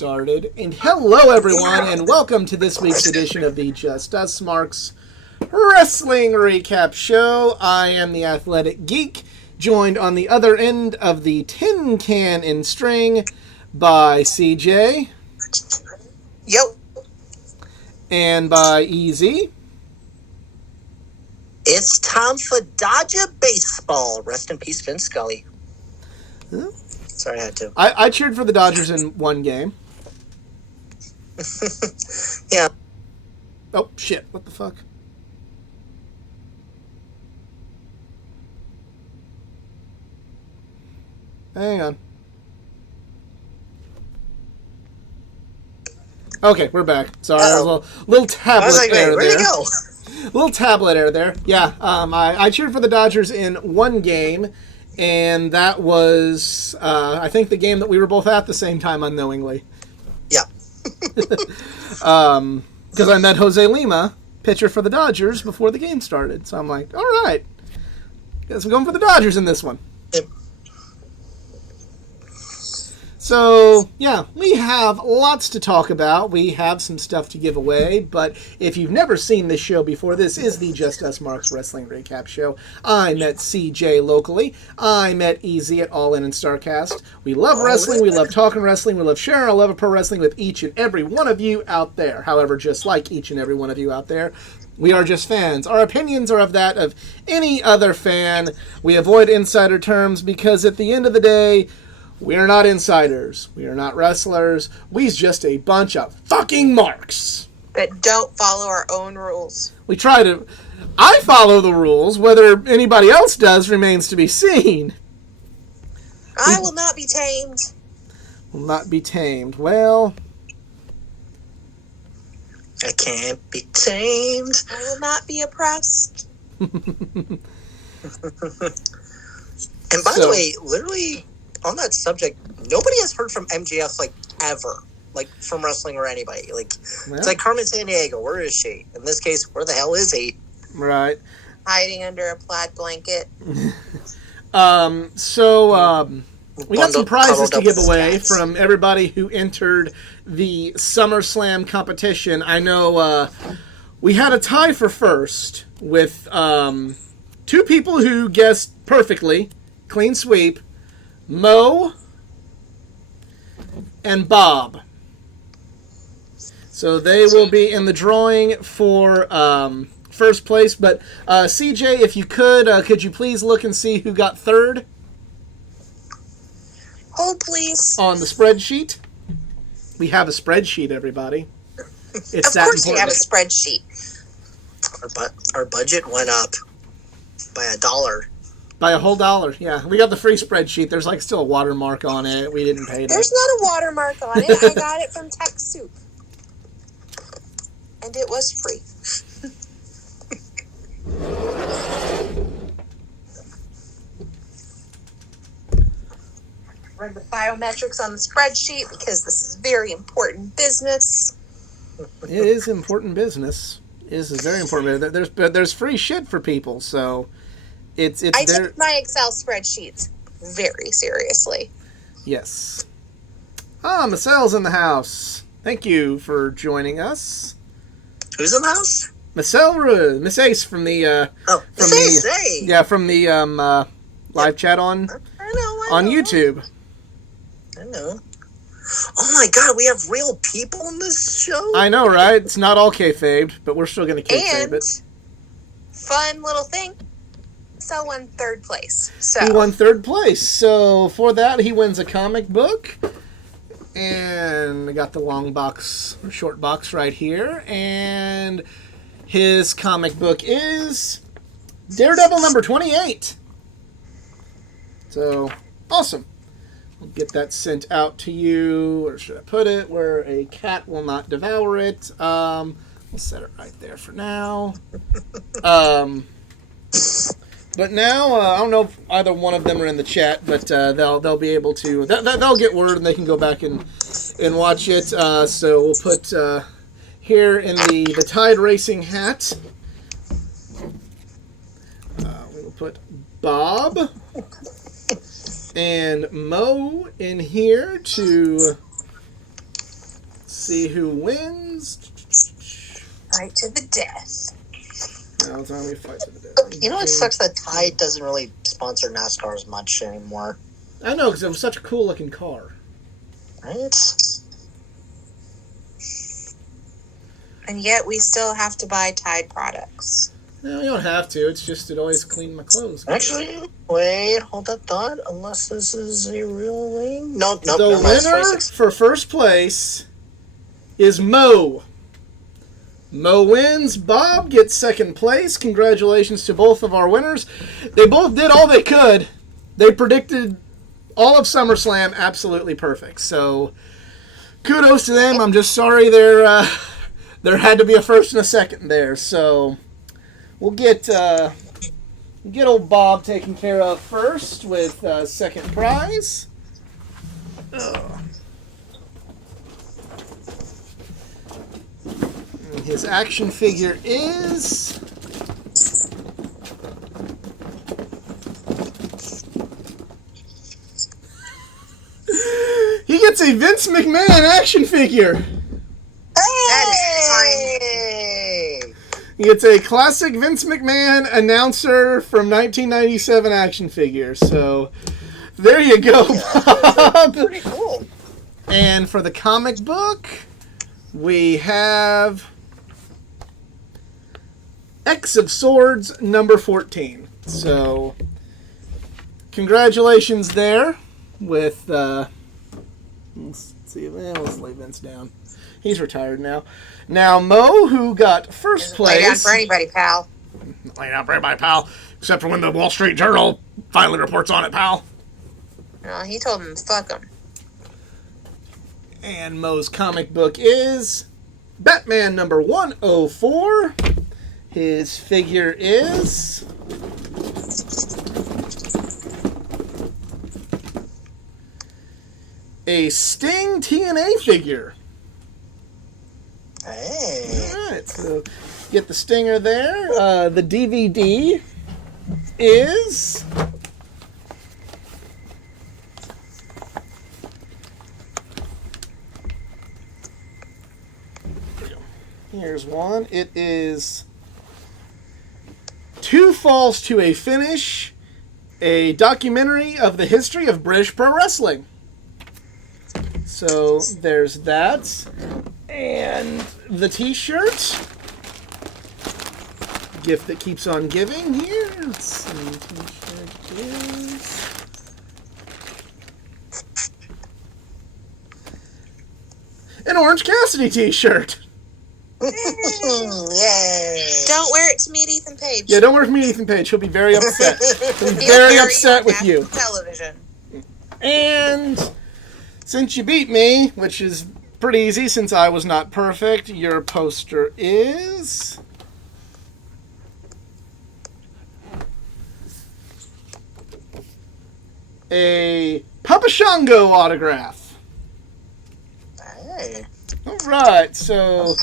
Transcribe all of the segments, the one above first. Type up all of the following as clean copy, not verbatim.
started. And hello, everyone, and welcome to this week's edition of the Just Us Marks Wrestling Recap Show. I am the Athletic Geek, joined on the other end of the tin can and string by CJ. Yo. And by Easy. It's time for Dodger baseball. Rest in peace, Vin Scully. Huh? Sorry, I had to. I cheered for the Dodgers in one game. Yeah. Oh, shit. What the fuck? Hang on. Okay, we're back. Sorry, there was a little tablet error where'd there. it go? Little tablet error there. Yeah, I cheered for the Dodgers in one game, and that was, I think, the game that we were both at the same time unknowingly. Yeah. Because I met Jose Lima, pitcher for the Dodgers, before the game started. So I'm like, all right, guess I'm going for the Dodgers in this one. Yep. So, yeah, we have lots to talk about. We have some stuff to give away, but if you've never seen this show before, this is the Just Us Marks Wrestling Recap Show. I met CJ locally. I met Easy at All In and StarCast. We love wrestling. We love talking wrestling. We love sharing our love of pro wrestling with each and every one of you out there. However, just like each and every one of you out there, we are just fans. Our opinions are of that of any other fan. We avoid insider terms because at the end of the day, we are not insiders. We are not wrestlers. We's just a bunch of fucking marks that don't follow our own rules. We try to... I follow the rules. Whether anybody else does remains to be seen. I will not be tamed. Will not be tamed. Well... I can't be tamed. I will not be oppressed. And by the way, literally... on that subject, nobody has heard from MJF, like, ever. Like, from wrestling or anybody. Like, yeah. It's like Carmen Sandiego. Where is she? In this case, where the hell is he? Right. Hiding under a plaid blanket. We got some prizes to give away from everybody who entered the SummerSlam competition. I know we had a tie for first with two people who guessed perfectly. Clean sweep. Mo and Bob. So they will be in the drawing for first place. But CJ, if you could you please look and see who got third? Oh, please. On the spreadsheet. We have a spreadsheet, everybody. It's of course we have a spreadsheet. Our budget went up by $1. By a whole $1, yeah. We got the free spreadsheet. There's like still a watermark on it. We didn't pay that. There's not a watermark on it. I got it from TechSoup. And it was free. Run the biometrics on the spreadsheet because this is very important business. It is important business. It is very important. There's free shit for people, so... I take my Excel spreadsheets very seriously. Yes. Marcel's in the house. Thank you for joining us. Who's in the house? Marcel, Miss Ace from the from the live chat on YouTube. I know. Oh my God, we have real people in this show. I know, right? It's not all kayfabed, but we're still going to kayfabe it. Fun little thing. So won third place. So he won third place. So for that, he wins a comic book. And I got the long box, or short box right here. And his comic book is Daredevil number 28. So, awesome. I'll get that sent out to you. Where should I put it? Where a cat will not devour it. We'll set it right there for now. But now, I don't know if either one of them are in the chat, but they'll be able to... They'll get word and they can go back and watch it. So we'll put here in the Tide Racing hat, we will put Bob and Mo in here to see who wins. Fight to the death. Now it's only fight to the death. You know, it sucks that Tide doesn't really sponsor NASCAR as much anymore. I know, because it was such a cool looking car. Right? And yet we still have to buy Tide products. No, you don't have to. It's just it always cleaned my clothes. Actually, wait, hold that thought. Unless this is a real thing. Nope. The winner for first place is Mo. Mo wins. Bob gets second place. Congratulations to both of our winners. They both did all they could. They predicted all of SummerSlam absolutely perfect. So kudos to them. I'm just sorry there had to be a first and a second there. So we'll get old Bob taken care of first with second prize. And his action figure is he gets a Vince McMahon action figure. Hey! He gets a classic Vince McMahon announcer from 1997 action figure. So there you go, Bob. Pretty cool. And for the comic book, we have X of Swords number 14. So congratulations there with let's see, let's lay Vince down. He's retired now. Now Mo, who got first place. Lay down for anybody, pal. Lay down for everybody, pal. Except for when the Wall Street Journal finally reports on it, pal. No, he told him to fuck him. And Mo's comic book is Batman number 104. His figure is a Sting TNA figure. Hey. Alright, so get the Stinger there. The DVD is here's one. It is Two Falls to a Finish, a documentary of the history of British pro wrestling. So there's that. And the t-shirt. Gift that keeps on giving here. Let's see. T-shirt is an Orange Cassidy t-shirt. Yay! Don't wear it to meet Ethan Page. Yeah, don't wear it to meet Ethan Page. He'll be very upset. He'll be very upset with you. Television. And since you beat me, which is pretty easy since I was not perfect, your poster is a Papa Shango autograph. Hey. All right, so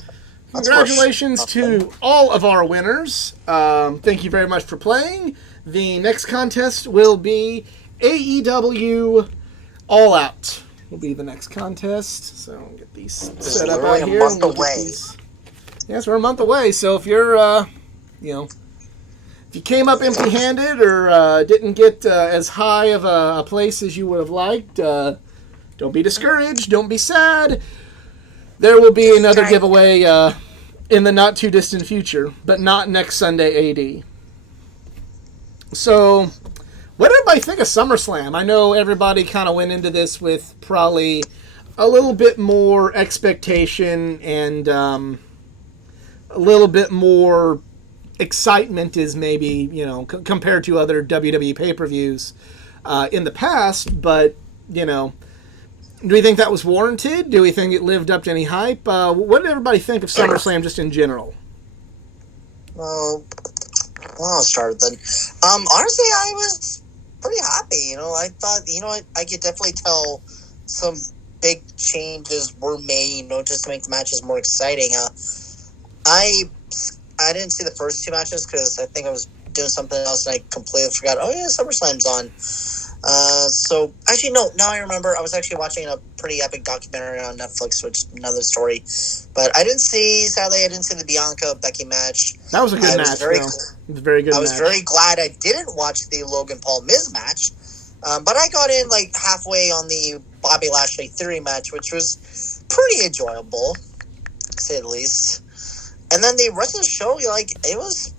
congratulations to all of our winners. Thank you very much for playing. The next contest will be AEW All Out. Will be the next contest. So I'll get these set up out here. A month away. Yes, we're a month away. So if you're, if you came up empty-handed or didn't get as high of a place as you would have liked, don't be discouraged. Don't be sad. There will be another giveaway in the not-too-distant future, but not next Sunday AD. So, what did everybody think of SummerSlam? I know everybody kind of went into this with probably a little bit more expectation and a little bit more excitement is maybe, compared to other WWE pay-per-views in the past, but, do we think that was warranted? Do we think it lived up to any hype? What did everybody think of SummerSlam just in general? Well, I'll start then. Honestly, I was pretty happy. I thought, I could definitely tell some big changes were made, just to make the matches more exciting. I didn't see the first two matches because I think I was doing something else and I completely forgot. Oh yeah, SummerSlam's on. So actually, no. Now I remember. I was actually watching a pretty epic documentary on Netflix, which is another story. But sadly, I didn't see the Bianca Becky match. That was a good match. It was a very good match. I was very glad I didn't watch the Logan Paul Miz match. But I got in like halfway on the Bobby Lashley Theory match, which was pretty enjoyable, to say the least. And then the rest of the show, like it was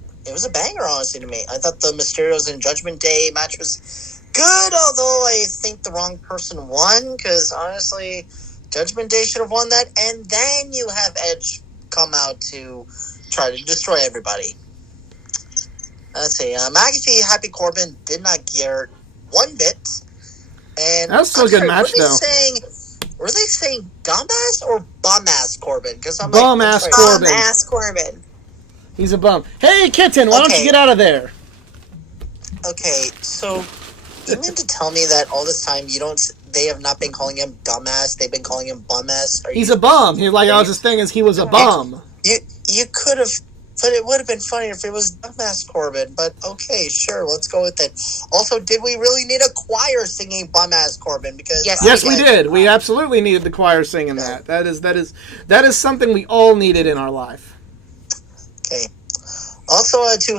a banger, honestly, to me. I thought the Mysterios and Judgment Day match was good, although I think the wrong person won, because honestly, Judgment Day should have won that, and then you have Edge come out to try to destroy everybody. Let's see, McAfee, Happy Corbin did not care one bit, and that was still a good match, though. Were they saying dumbass or bum-ass Corbin? Because I'm bum-ass like, Corbin. Bum-ass Corbin. He's a bum. Hey, Kitten, why don't you get out of there? Okay, so you mean to tell me that all this time they have not been calling him dumbass, they've been calling him bum-ass? He's a bum. He's like, his thing is he was a bum. You could have, but it would have been funnier if it was dumbass Corbin, but okay, sure, let's go with it. Also, did we really need a choir singing bum-ass Corbin? Because yes, we did. We absolutely needed the choir singing that. That is something we all needed in our life. Okay. Also, to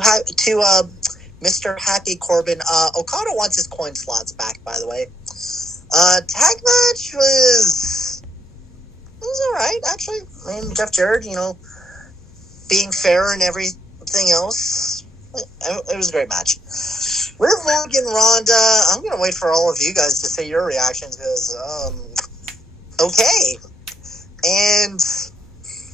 Mr. Happy Corbin, Okada wants his coin slots back, by the way. Tag match was alright, actually. I mean, Jeff Jarrett, being fair and everything else. It was a great match. Liv Morgan, Ronda, I'm going to wait for all of you guys to say your reactions, because, okay. And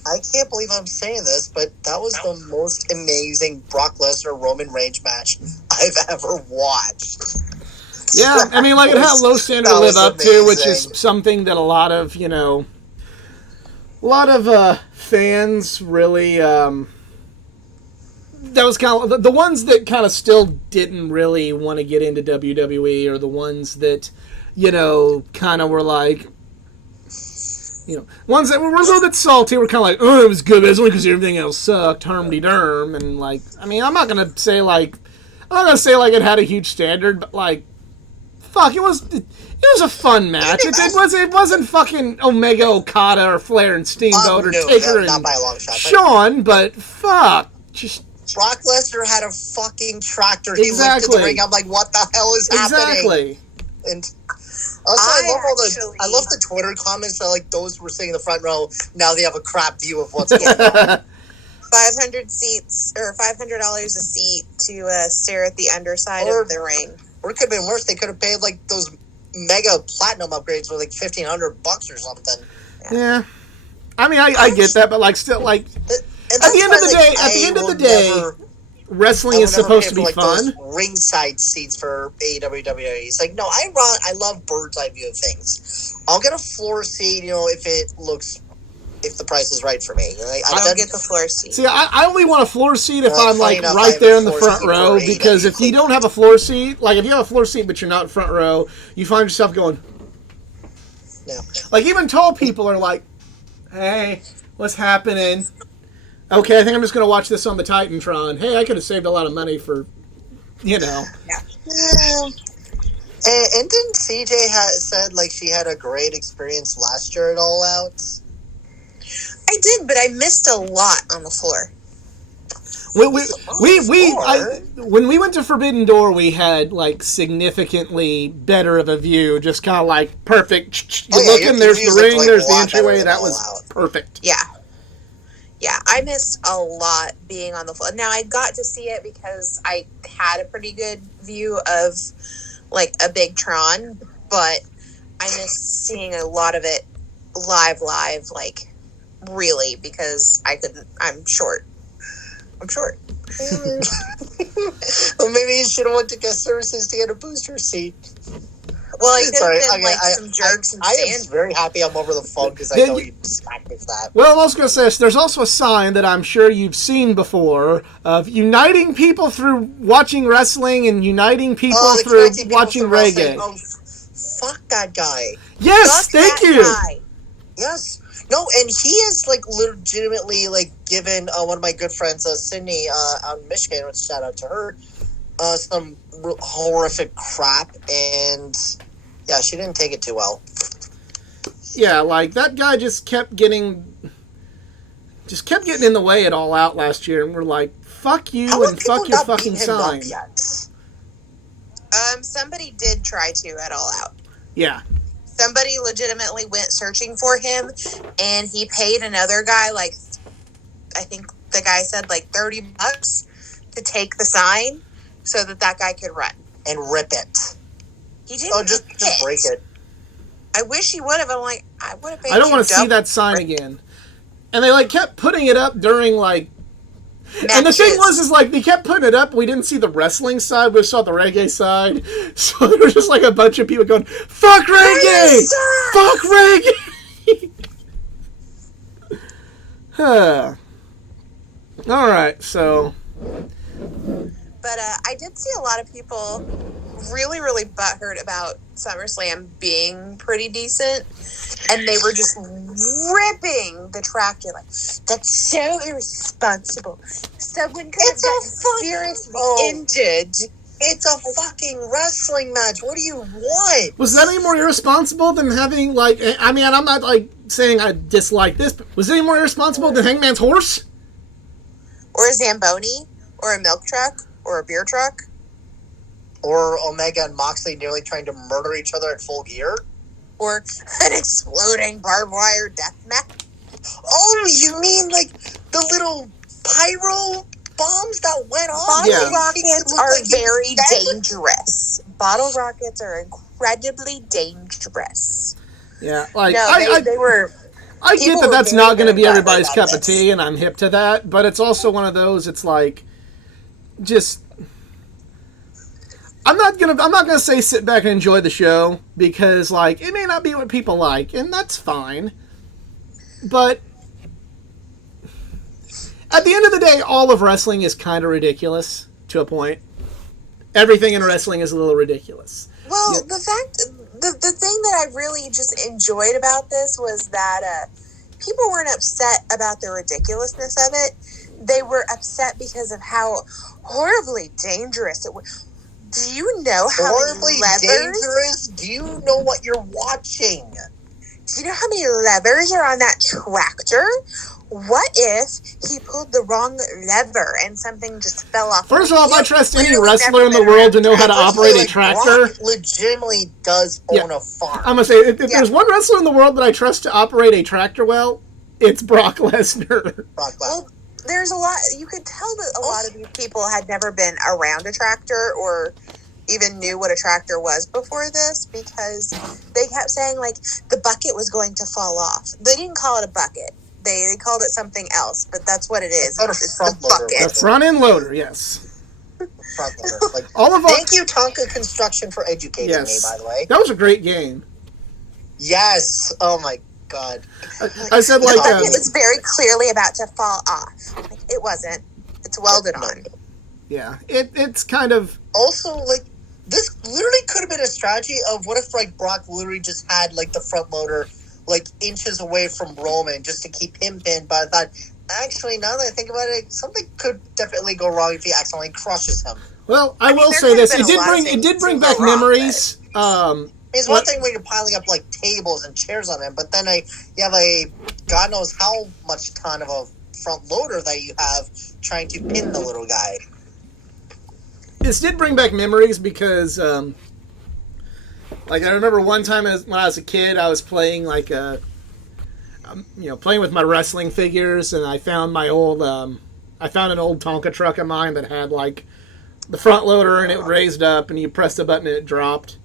I can't believe I'm saying this, but that was the most amazing Brock Lesnar-Roman Reigns match I've ever watched. Yeah, I mean, like, it had a low standard to live up to, which is something that a lot of fans really, that was kind of, the ones that kind of still didn't really want to get into WWE, or the ones that, kind of were like, ones that were a little bit salty were kind of like, oh, it was good, but it's only because everything else sucked, hermdy-derm, and, like, I mean, I'm not going to say, like, it had a huge standard, but, like, fuck, it was a fun match. It wasn't fucking Omega Okada or Flair and Steamboat or Taker and Shawn, but fuck, just... Brock Lesnar had a fucking tractor. He lifted the ring. I'm like, what the hell is happening? Exactly. And... Also, I love the Twitter comments that, like, those were sitting in the front row, now they have a crap view of what's going on. 500 seats, or $500 a seat to stare at the underside of the ring. Or it could have been worse. They could have paid, like, those mega platinum upgrades for, like, $1,500 or something. Yeah. I mean, I get that, but, like, still, like, at the end of the day, wrestling is supposed to be fun. Ringside seats for AEW, WWE. It's like, no, I love bird's eye view of things. I'll get a floor seat, if the price is right for me. I don't get the floor seat. See, I only want a floor seat if I'm like right there in the front row, because if you don't have a floor seat, like if you have a floor seat but you're not in front row, you find yourself going. No. Like even tall people are like, hey, what's happening? Okay, I think I'm just going to watch this on the Titantron. Hey, I could have saved a lot of money for, Yeah. And didn't CJ said like she had a great experience last year at All Out? I did, but I missed a lot on the floor. When we went to Forbidden Door, we had like significantly better of a view, just kind of like perfect. You look in, there's the ring, there's the entryway. That was perfect. Yeah, I missed a lot being on the floor. Now, I got to see it because I had a pretty good view of, like, a big Tron, but I missed seeing a lot of it live, like, really, because I'm short. Well, maybe you should have went to guest services to get a booster seat. Well, I could have been some jerks and stand. I am very happy I'm over the phone because I know you'd smack me for that. Well, I'm also going to say this. There's also a sign that I'm sure you've seen before of uniting people through watching wrestling and uniting people through watching reggae. Oh, fuck that guy. Yes, thank you. Guy. Yes. No, and he is, like, legitimately, like, given one of my good friends, Sydney, out in Michigan, which shout out to her, some horrific crap, and yeah, she didn't take it too well. Yeah, like that guy just kept getting in the way at All Out last year, and we're like, fuck you and fuck your fucking sign. Somebody did try to at All Out. Yeah. Somebody legitimately went searching for him, and he paid another guy, like, I think the guy said, like, $30 to take the sign so that guy could run. And rip it. He didn't just break it. I wish he would have. I'm like, I would have paid I don't want to see that sign again. And they, like, kept putting it up during, like... Matches. And the thing was, is like, they kept putting it up. We didn't see the wrestling side. We saw the reggae side. So there was just like a bunch of people going, fuck reggae! Fuck reggae! Alright, so... But I did see a lot of people really, really butthurt about SummerSlam being pretty decent. And they were just ripping the tractor like, that's so irresponsible. Someone could have gotten seriously injured. It's a fucking wrestling match. What do you want? Was that any more irresponsible than having, like... I mean, I'm not, like, saying I dislike this, but was it any more irresponsible than Hangman's horse? Or a Zamboni? Or a milk truck? Or a beer truck? Or Omega and Moxley nearly trying to murder each other at Full Gear? Or an exploding barbed wire death match? Oh, you mean like the little pyro bombs that went off? Bottle rockets are very dangerous. Bottle rockets are incredibly dangerous. Yeah, like no, they were. I get that that's not going to be everybody's cup of tea, and I'm hip to that. But it's also one of those. It's like, just. I'm not gonna say sit back and enjoy the show, because like it may not be what people like, and that's fine. But at the end of the day, all of wrestling is kind of ridiculous to a point. Everything in wrestling is a little ridiculous. Well, the thing that I really just enjoyed about this was that people weren't upset about the ridiculousness of it. They were upset because of how horribly dangerous it was. Do you know how horribly many levers? Dangerous? Do you know what you're watching? Do you know how many levers are on that tractor? What if he pulled the wrong lever and something just fell off? First of all, if I trust any wrestler in the world to know how to operate a tractor... Brock legitimately does own a farm. I'm going to say, if there's one wrestler in the world that I trust to operate a tractor well, it's Brock Lesnar. Well, there's a lot... You could tell that a lot of you people had never been around a tractor or even knew what a tractor was before this, because they kept saying, like, the bucket was going to fall off. They didn't call it a bucket. They called it something else, but that's what it is. It's the bucket. The front-end loader, yes. Front loader. Like, thank you, Tonka Construction, for educating me, by the way. That was a great game. Yes. Oh, my God. I said, like... The bucket was very clearly about to fall off. Like, it wasn't. It's welded on. Yeah. It's kind of... Also, like, this literally could have been a strategy of what if, like, Brock literally just had, like, the front loader, like, inches away from Roman just to keep him pinned, but I thought, actually, now that I think about it, something could definitely go wrong if he accidentally crushes him. Well, I will say this. It did bring back memories. It's one thing when you're piling up, like, tables and chairs on him, but then you have a God knows how much ton of a front loader that you have trying to pin the little guy. This did bring back memories because, like, I remember one time when I was a kid, I was playing, like, playing with my wrestling figures, and I found an old Tonka truck of mine that had, like, the front loader, and it raised up, and you pressed a button and it dropped.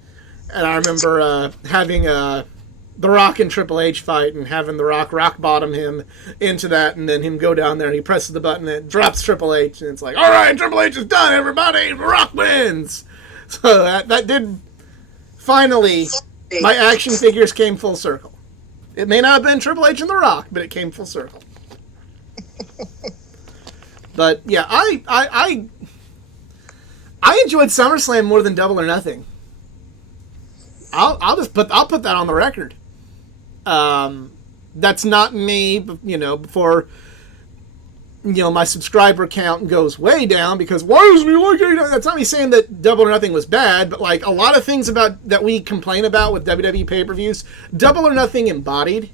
And I remember having The Rock and Triple H fight, and having The Rock bottom him into that, and then him go down there, and he presses the button, and it drops Triple H, and it's like, all right, Triple H is done, everybody, The Rock wins! So that did, finally, my action figures came full circle. It may not have been Triple H and The Rock, but it came full circle. But, yeah, I enjoyed SummerSlam more than Double or Nothing. I'll put that on the record. That's not me, before my subscriber count goes way down because why is we looking? That's not me saying that Double or Nothing was bad, but like a lot of things about that we complain about with WWE pay-per-views, Double or Nothing embodied.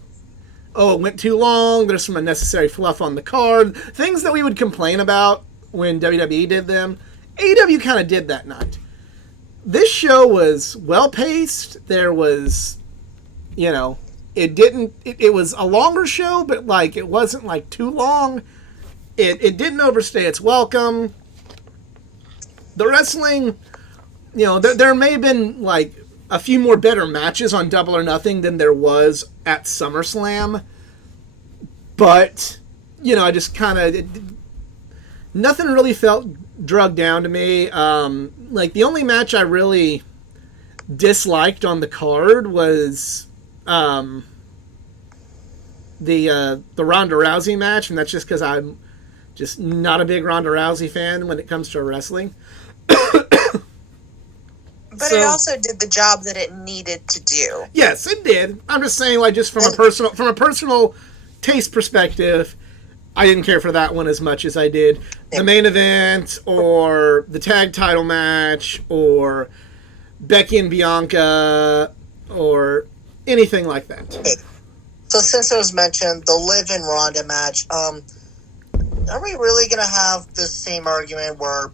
Oh, it went too long. There's some unnecessary fluff on the card. Things that we would complain about when WWE did them. AEW kind of did that night. This show was well-paced. There was, it was a longer show, but like it wasn't like too long. It didn't overstay its welcome. The wrestling, there may have been like a few more better matches on Double or Nothing than there was at SummerSlam. But, I just kind of... Nothing really felt drugged down to me. Like, the only match I really disliked on the card was the Ronda Rousey match, and that's just because I'm just not a big Ronda Rousey fan when it comes to wrestling. But it also did the job that it needed to do. Yes, it did. I'm just saying, like, just from a personal taste perspective, I didn't care for that one as much as I did the main event or the tag title match or Becky and Bianca or anything like that. Okay. So since it was mentioned, the Liv and Ronda match, are we really going to have the same argument where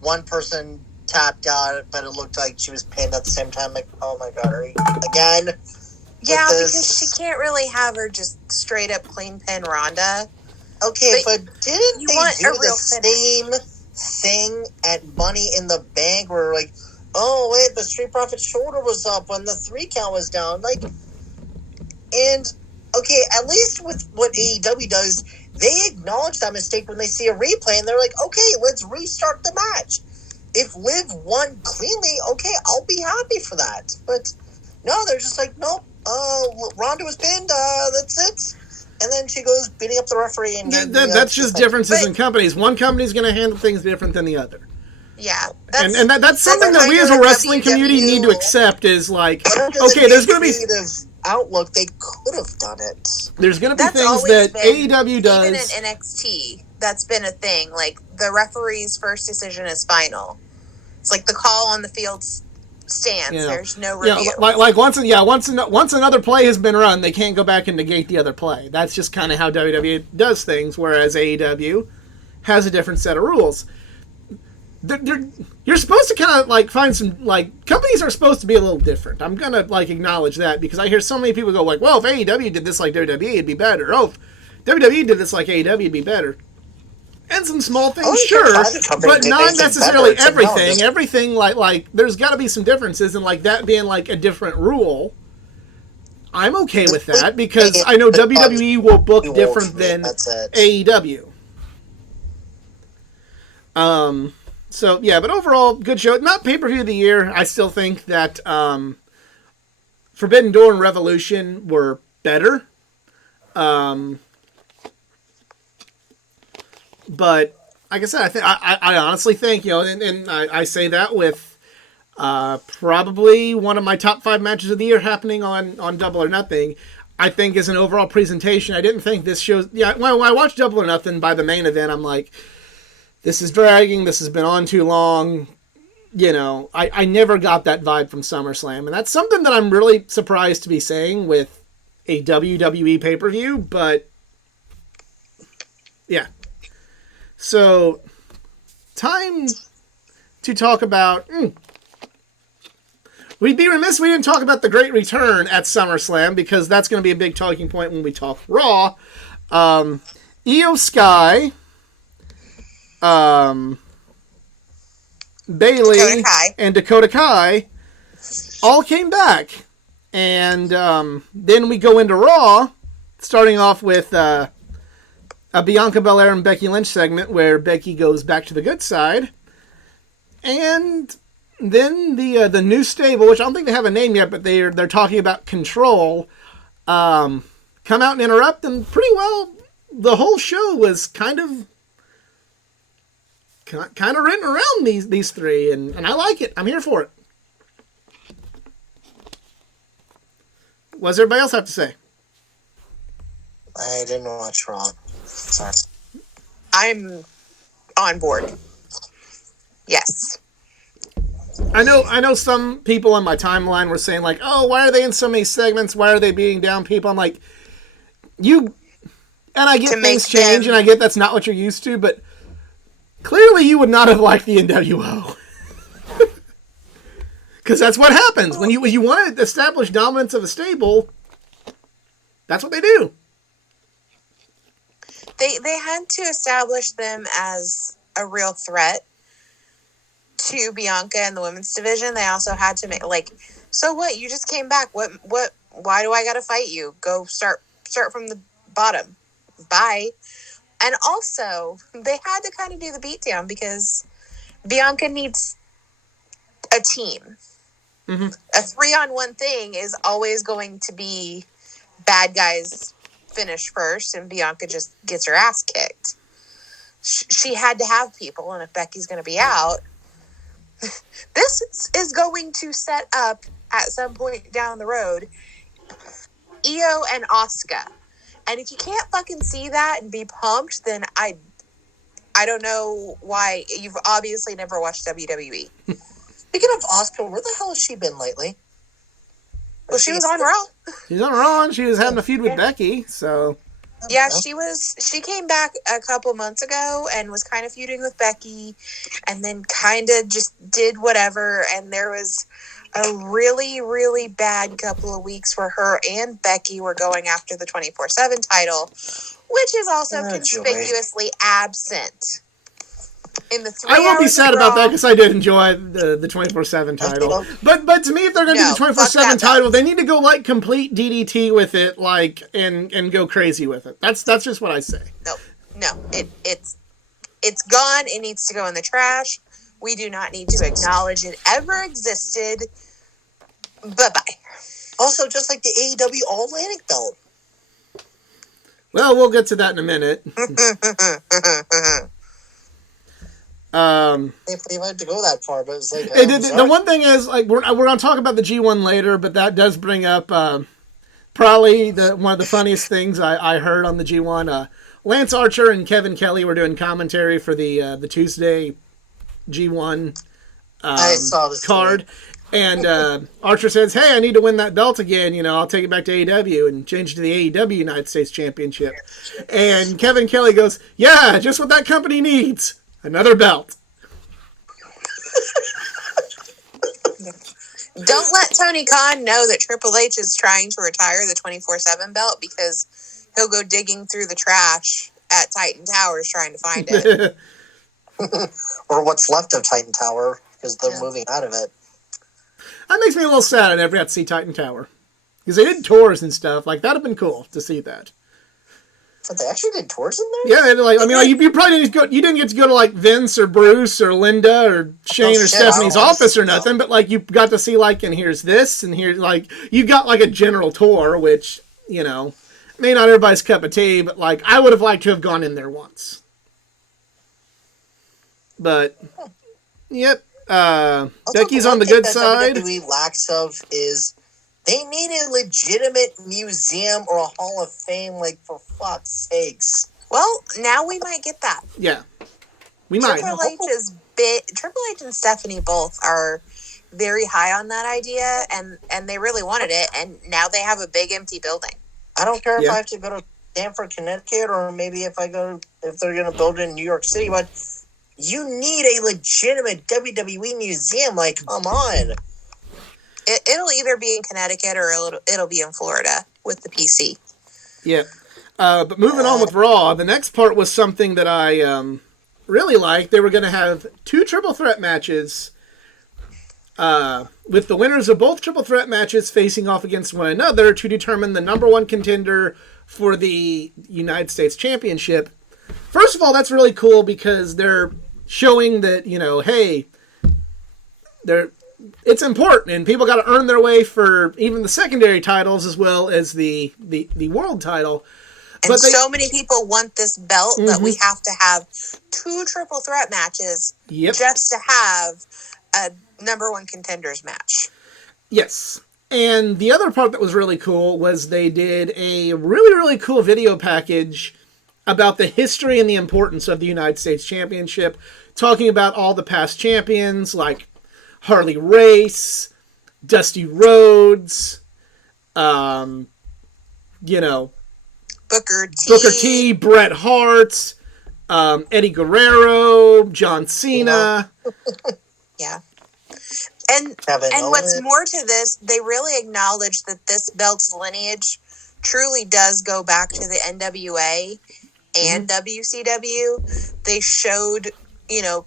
one person tapped out, but it looked like she was pinned at the same time? Like, oh my god, are you again? Yeah, because she can't really have her just straight up clean pin Ronda. Okay, but didn't they do the same thing at Money in the Bank where like, oh wait, the Street Profits shoulder was up when the 3 count was down? Like, and okay, at least with what AEW does, they acknowledge that mistake when they see a replay and they're like, okay, let's restart the match. If Liv won cleanly, okay, I'll be happy for that. But no, they're just like, nope, Ronda was pinned, that's it. And then she goes beating up the referee. And that's just differences in companies. One company's going to handle things different than the other. Yeah. And that's something that we as a wrestling community need to accept is like, okay, there's going to be... outlook, they could have done it. There's going to be things that AEW does. Even in NXT, that's been a thing. Like, the referee's first decision is final. It's like the call on the field stands. Yeah. There's no review. Yeah, like once another play has been run, they can't go back and negate the other play. That's just kind of how WWE does things, whereas AEW has a different set of rules. You're supposed to kind of like find some like companies are supposed to be a little different. I'm gonna like acknowledge that because I hear so many people go like, well, if AEW did this like WWE, it'd be better. Oh, if WWE did this like AEW, it'd be better. And some small things, sure, but not necessarily everything. Everything like there's got to be some differences, and like that being like a different rule. I'm okay with that because I know WWE will book different than AEW. So, yeah, but overall, good show. Not pay-per-view of the year. I still think that Forbidden Door and Revolution were better. But, like I said, I honestly think, and I say that with probably one of my top 5 matches of the year happening on Double or Nothing. I think as an overall presentation, I didn't think this show... Yeah, when I watched Double or Nothing by the main event, I'm like... This is dragging. This has been on too long. I never got that vibe from SummerSlam. And that's something that I'm really surprised to be saying with a WWE pay-per-view. But, yeah. So, time to talk about... We'd be remiss if we didn't talk about the Great Return at SummerSlam, because that's going to be a big talking point when we talk Raw. Io Sky... Bailey and Dakota Kai all came back. And then we go into Raw, starting off with a Bianca Belair and Becky Lynch segment where Becky goes back to the good side. And then the new stable, which I don't think they have a name yet, but they're talking about Control, come out and interrupt, and pretty well the whole show was kind of written around these three, and I like it. I'm here for it. What does everybody else have to say? I didn't watch Raw. Sorry. I'm on board. Yes. I know some people on my timeline were saying, like, oh, why are they in so many segments? Why are they beating down people? I'm like, and I get things change, and I get that's not what you're used to, but clearly you would not have liked the NWO. Because that's what happens. When you want to establish dominance of a stable, that's what they do. They had to establish them as a real threat to Bianca and the women's division. They also had to make, like, so what? You just came back. What? Why do I got to fight you? Go start from the bottom. Bye. And also, they had to kind of do the beatdown because Bianca needs a team. Mm-hmm. A 3-on-1 thing is always going to be bad guys finish first, and Bianca just gets her ass kicked. She had to have people, and if Becky's going to be out, this is going to set up at some point down the road Io and Asuka. And if you can't fucking see that and be pumped, then I don't know why. You've obviously never watched WWE. Speaking of Asuka, where the hell has she been lately? Well, she was on Raw. She's on Raw, and she was having a feud with Becky, so... Yeah, she came back a couple months ago and was kind of feuding with Becky, and then kind of just did whatever, and there was a really, really bad couple of weeks where her and Becky were going after the 24/7 title, which is also conspicuously absent in the 3 I won't be hours sad of about Raw. that because I did enjoy the 24/7 title. But to me, if they're going to do the 24/7 title, they need to go like complete DDT with it, like and go crazy with it. That's just what I say. No, it's gone. It needs to go in the trash. We do not need to acknowledge it ever existed. Bye-bye. Also, just like the AEW All-Atlantic belt. Well, we'll get to that in a minute. I can't believe I had to go that far, but it's like... the one thing is, like, we're going to talk about the G1 later, but that does bring up probably one of the funniest things I heard on the G1. Lance Archer and Kevin Kelly were doing commentary for the Tuesday G1 I saw this card. And Archer says, hey, I need to win that belt again. You know, I'll take it back to AEW and change it to the AEW United States Championship. And Kevin Kelly goes, yeah, just what that company needs. Another belt. Don't let Tony Khan know that Triple H is trying to retire the 24/7 belt, because he'll go digging through the trash at Titan Towers trying to find it. Or what's left of Titan Tower, because they're moving out of it. That makes me a little sad I never got to see Titan Tower. Because they did tours and stuff. Like, that would have been cool to see that. But they actually did tours in there? Yeah, you probably didn't go. You didn't get to go to like Vince or Bruce or Linda or Shane or Stephanie's office or nothing. But like you got to see like, and here's this, and here's like you got like a general tour, which may not everybody's cup of tea, but like I would have liked to have gone in there once. But yep, Becky's on the good side. WWE lacks of is. They need a legitimate museum or a Hall of Fame, like, for fuck's sakes. Well, now we might get that. Yeah. We might. Triple H and Stephanie both are very high on that idea, and they really wanted it, and now they have a big empty building. I don't care if I have to go to Stamford, Connecticut, or maybe if they're going to build it in New York City, but you need a legitimate WWE museum. Like, come on. It'll either be in Connecticut or it'll be in Florida with the PC. Yeah. But moving on with Raw, the next part was something that I really liked. They were going to have 2 triple threat matches with the winners of both triple threat matches facing off against one another to determine the number 1 contender for the United States Championship. First of all, that's really cool because they're showing that, hey, it's important, and people got to earn their way for even the secondary titles as well as the world title. And so many people want this belt that we have to have 2 triple threat matches just to have a number 1 contenders match. Yes. And the other part that was really cool was they did a really, really cool video package about the history and the importance of the United States Championship, talking about all the past champions like Harley Race, Dusty Rhodes, you know, Booker T, Bret Hart, Eddie Guerrero, John Cena. Yeah. And what's more to this, they really acknowledge that this belt's lineage truly does go back to the NWA and WCW. They showed,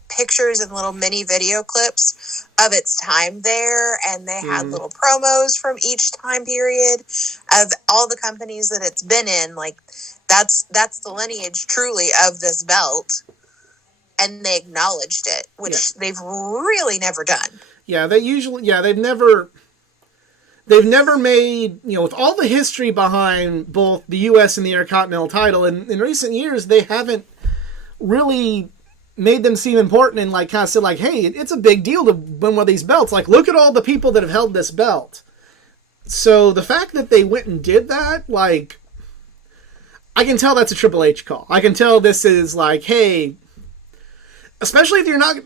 pictures and little mini video clips of its time there, and they had little promos from each time period of all the companies that it's been in. Like, that's the lineage truly of this belt, and they acknowledged it, which they've really never done. Yeah, they've never made, with all the history behind both the U.S. and the Intercontinental title, in recent years, they haven't really made them seem important and, kind of said, hey, it's a big deal to win one of these belts. Look at all the people that have held this belt. So the fact that they went and did that, I can tell that's a Triple H call. I can tell this is hey, especially if you're not,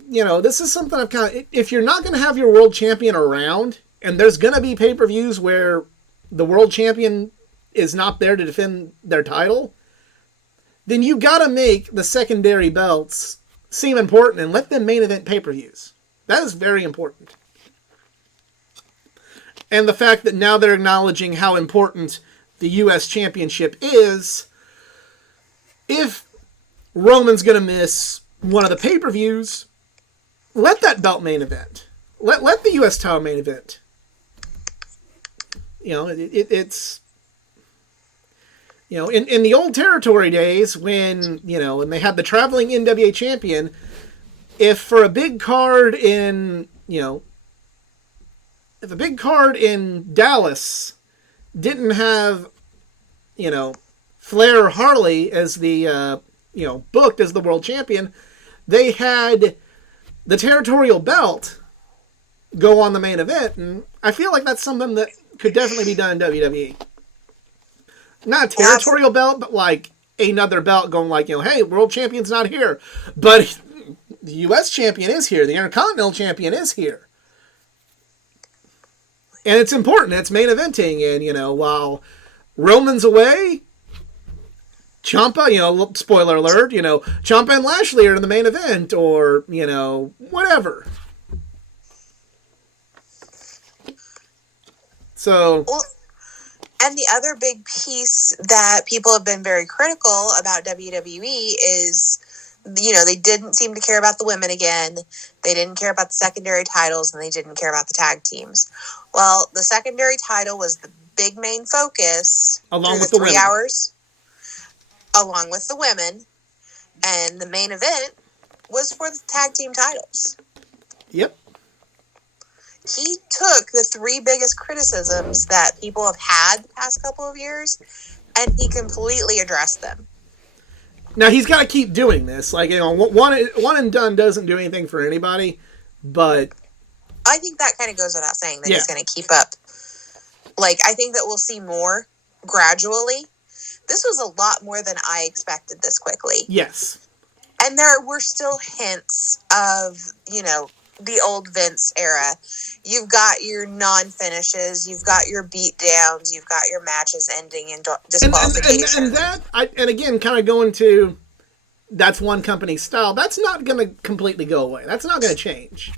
this is something I've if you're not going to have your world champion around, and there's going to be pay-per-views where the world champion is not there to defend their title, then you got to make the secondary belts seem important and let them main event pay-per-views. That is very important. And the fact that now they're acknowledging how important the U.S. Championship is, if Roman's going to miss one of the pay-per-views, let that belt main event. Let the U.S. title main event. It's... in the old territory days when they had the traveling NWA champion, if for a big card in, if a big card in Dallas didn't have, Flair or Harley as the, booked as the world champion, they had the territorial belt go on the main event, and I feel like that's something that could definitely be done in WWE. Not a territorial belt, but another belt going hey, world champion's not here. But the U.S. champion is here. The Intercontinental champion is here. And it's important. It's main eventing. And, while Roman's away, Champa, spoiler alert, Champa and Lashley are in the main event, or, whatever. So... And the other big piece that people have been very critical about WWE is, they didn't seem to care about the women again. They didn't care about the secondary titles, and they didn't care about the tag teams. Well, the secondary title was the big main focus along with the the 3 women. hours, along with the women. And the main event was for the tag team titles. Yep. He took the 3 biggest criticisms that people have had the past couple of years, and he completely addressed them. Now, he's got to keep doing this. One and done doesn't do anything for anybody, but... I think that kind of goes without saying that he's going to keep up. I think that we'll see more gradually. This was a lot more than I expected this quickly. Yes. And there were still hints of, the old Vince era. You've got your non-finishes, you've got your beatdowns, you've got your matches ending in disqualification. And again, kind of going to, that's one company's style. That's not going to completely go away. That's not going to change.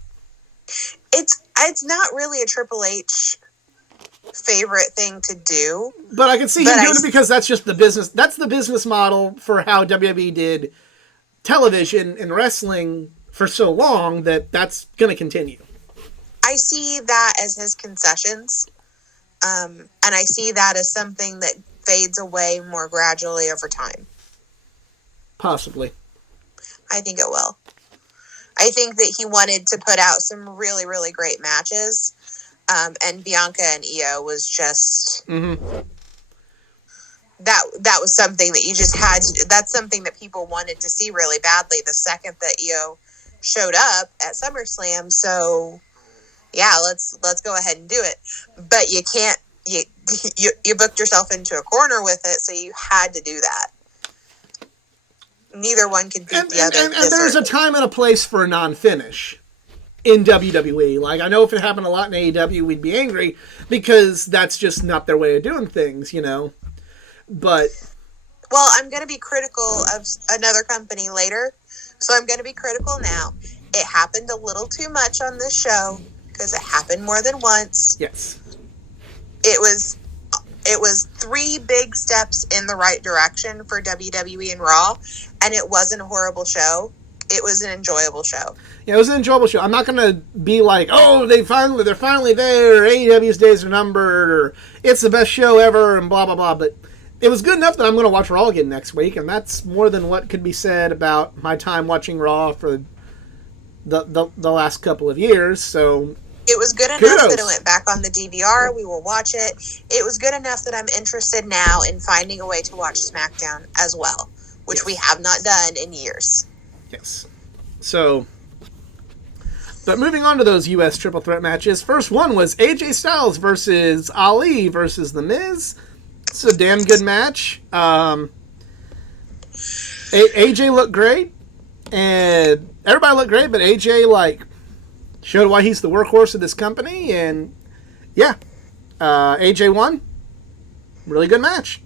It's not really a Triple H favorite thing to do. But I can see him doing it because that's just the business. That's the business model for how WWE did television and wrestling for so long that's going to continue. I see that as his concessions, and I see that as something that fades away more gradually over time. Possibly. I think it will. I think that he wanted to put out some really, really great matches, and Bianca and Io was just... Mm-hmm. That was something that you just had to... That's something that people wanted to see really badly the second that Io showed up at SummerSlam. So yeah, let's go ahead and do it. But you can't, you booked yourself into a corner with it, so you had to do that. neither one could beat the other. And there's a time and a place for a non-finish in WWE. Like, I know if it happened a lot in AEW, we'd be angry because that's just not their way of doing things, you know. But well, I'm going to be critical of another company later, so I'm going to be critical now. It happened a little too much on this show because it happened more than once. Yes. It was 3 big steps in the right direction for WWE and Raw, and it wasn't a horrible show. It was an enjoyable show. Yeah, it was an enjoyable show. I'm not going to be like, oh, they're finally there, AEW's days are numbered, or it's the best show ever, and blah, blah, blah. But it was good enough that I'm going to watch Raw again next week, and that's more than what could be said about my time watching Raw for the last couple of years, so it was good enough that it went back on the DVR. We will watch it. It was good enough that I'm interested now in finding a way to watch SmackDown as well, which we have not done in years. Yes. So, but moving on to those U.S. triple threat matches, first one was AJ Styles versus Ali versus The Miz. It's a damn good match. AJ looked great, and everybody looked great, but AJ, like, showed why he's the workhorse of this company, and yeah, AJ won. Really good match.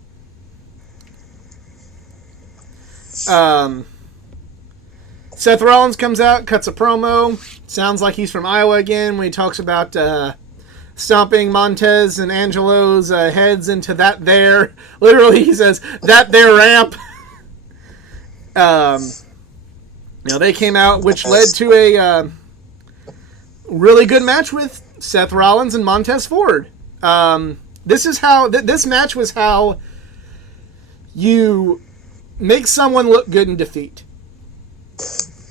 Seth Rollins comes out, cuts a promo. Sounds like he's from Iowa again when he talks about stomping Montez and Angelo's heads into that there. Literally, he says, that there ramp. They came out, which led to a really good match with Seth Rollins and Montez Ford. This match was how you make someone look good in defeat.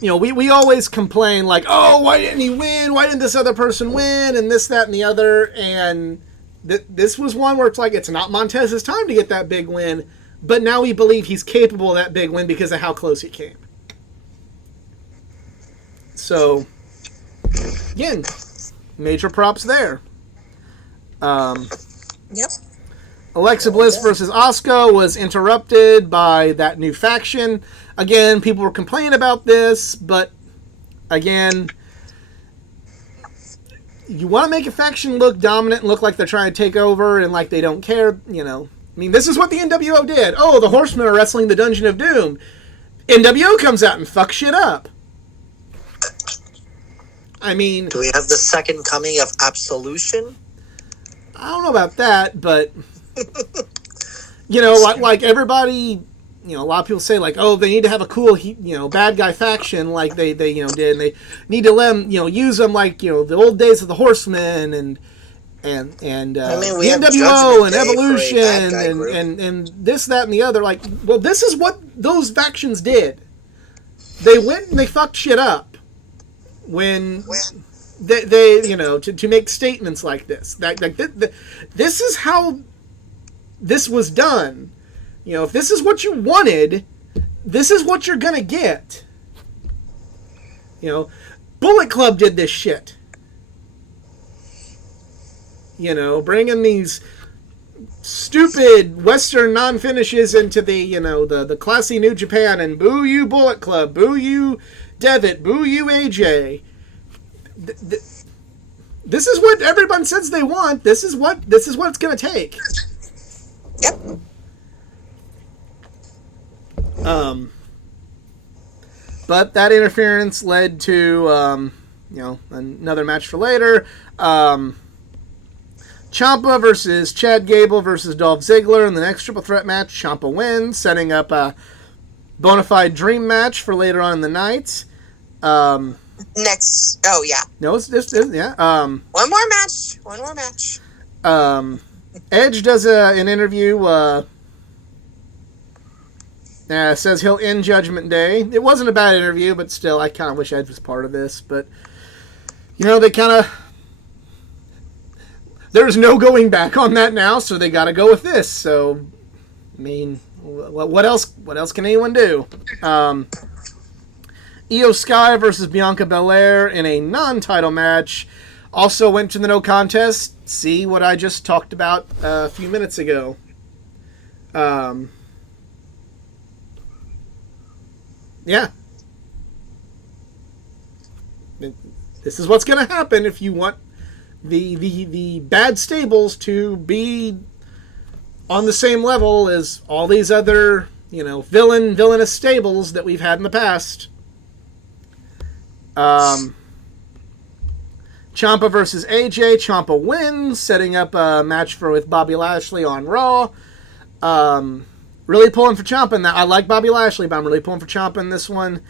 You know, we always complain like, oh, why didn't he win? Why didn't this other person win? And this, that, and the other. And this was one where it's like, it's not Montez's time to get that big win, but now we believe he's capable of that big win because of how close he came. So, again, major props there. Yep. Alexa Bliss versus Asuka was interrupted by that new faction. Again, people were complaining about this, but again, you want to make a faction look dominant and look like they're trying to take over and like they don't care, you know. I mean, this is what the NWO did. Oh, the Horsemen are wrestling the Dungeon of Doom. NWO comes out and fucks shit up. I mean, do we have the second coming of Absolution? I don't know about that, but you know, like everybody, you know, a lot of people say like, oh, they need to have a cool, you know, bad guy faction like they you know did, and they need to let them, you know, use them like, you know, the old days of the Horsemen and I mean, the NWO and Evolution and this, that, and the other. Like, well, this is what those factions did. They went and they fucked shit up when they you know, to make statements like this. This is how this was done. You know, if this is what you wanted, this is what you're gonna get. You know, Bullet Club did this shit. You know, bringing these stupid Western non-finishes into the, you know, the classy New Japan, and boo you Bullet Club, boo you Devitt, boo you AJ. This is what everyone says they want. This is what it's going to take. Yep. But that interference led to, you know, another match for later. Champa versus Chad Gable versus Dolph Ziggler in the next triple threat match. Champa wins, setting up a bona fide dream match for later on in the night. Next, oh yeah. No, it's yeah. One more match. Edge does an interview. Says he'll end Judgment Day. It wasn't a bad interview, but still, I kind of wish Edge was part of this. But you know, they kind of, there's no going back on that now, so they got to go with this. So, I mean, what else? What else can anyone do? Io Sky versus Bianca Belair in a non-title match. Also went to the no contest. See what I just talked about a few minutes ago. Yeah. This is what's going to happen if you want the bad stables to be on the same level as all these other, villainous stables that we've had in the past. Champa versus AJ. Champa wins, setting up a match with Bobby Lashley on Raw. Really pulling for Champa in that. I like Bobby Lashley, but I'm really pulling for Champa in this one.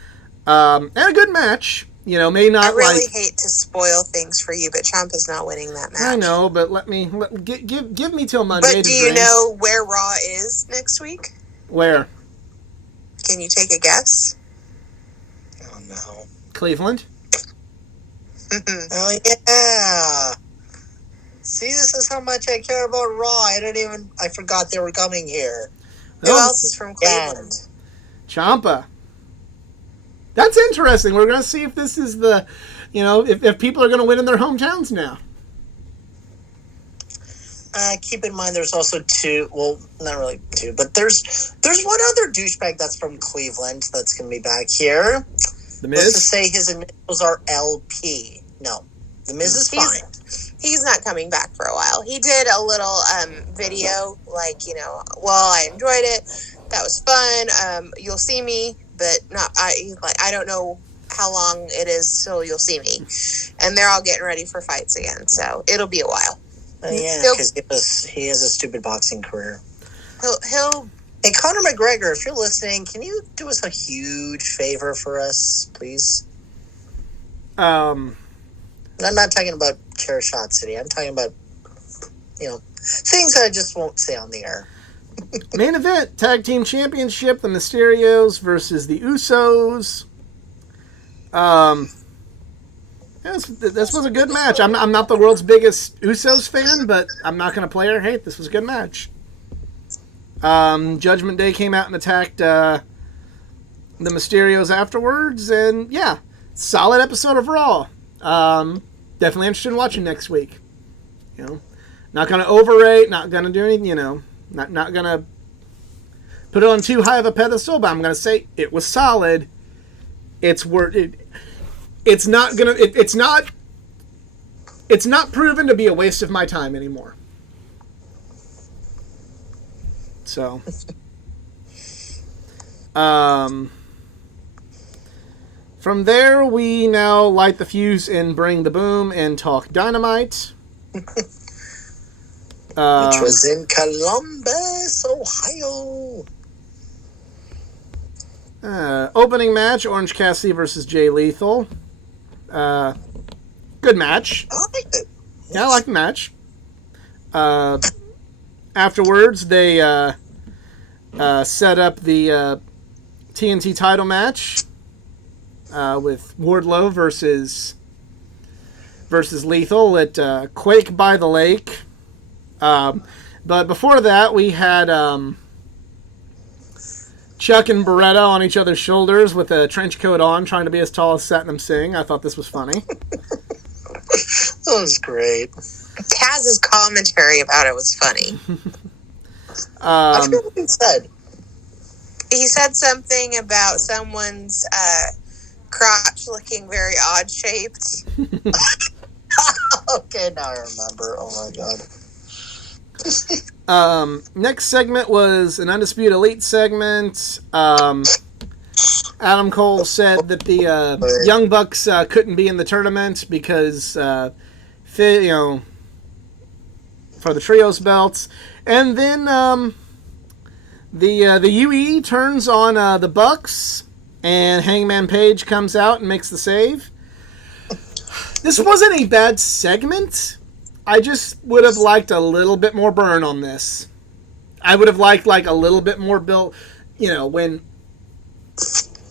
And a good match. May not. I really hate to spoil things for you, but Ciampa's not winning that match. I know, but give me till Monday. But do you know where Raw is next week? Where? Can you take a guess? Oh no, Cleveland. Oh yeah. See, this is how much I care about Raw. I forgot they were coming here. Who else is from Cleveland? Champa. That's interesting. We're going to see if this is the, if people are going to win in their hometowns now. Keep in mind, there's also two. Well, not really two, but there's one other douchebag that's from Cleveland that's going to be back here. The Miz? Let's just say his initials are LP. No, the Miz is fine. He's not coming back for a while. He did a little video, I enjoyed it. That was fun. You'll see me, but I don't know how long it is till you'll see me. And they're all getting ready for fights again, so it'll be a while. Yeah, because he has a stupid boxing career. He'll. Hey, Conor McGregor, if you're listening, can you do us a huge favor for us, please? I'm not talking about Chair Shot City. I'm talking about, things that I just won't say on the air. Main event, Tag Team Championship, the Mysterios versus the Usos. This was a good match. I'm not the world's biggest Usos fan, but I'm not going to play or hate. This was a good match. Judgment Day came out and attacked the Mysterios afterwards, and yeah, solid episode of Raw. Definitely interested in watching next week. Not going to overrate, not going to do anything, not going to put it on too high of a pedestal, but I'm going to say it was solid. It's worth it. It's not proven to be a waste of my time anymore. So, from there, we now light the fuse and bring the boom and talk Dynamite. Which was in Columbus, Ohio. Opening match, Orange Cassidy versus Jay Lethal. Good match. I liked it. Yeah, I like the match. Afterwards, they set up the TNT title match with Wardlow versus Lethal at Quake by the Lake. But before that, we had Chuck and Beretta on each other's shoulders with a trench coat on, trying to be as tall as Satnam Singh. I thought this was funny. That was great. Taz's commentary about it was funny. I forget what he said. He said something about someone's crotch looking very odd shaped. Okay, now I remember. Oh my god. Next segment was an Undisputed Elite segment. Adam Cole said that the Young Bucks couldn't be in the tournament because, for the trios belts, and then the UE turns on the Bucks, and Hangman Page comes out and makes the save. This wasn't a bad segment. I just would have liked a little bit more burn on this. I would have liked a little bit more build. When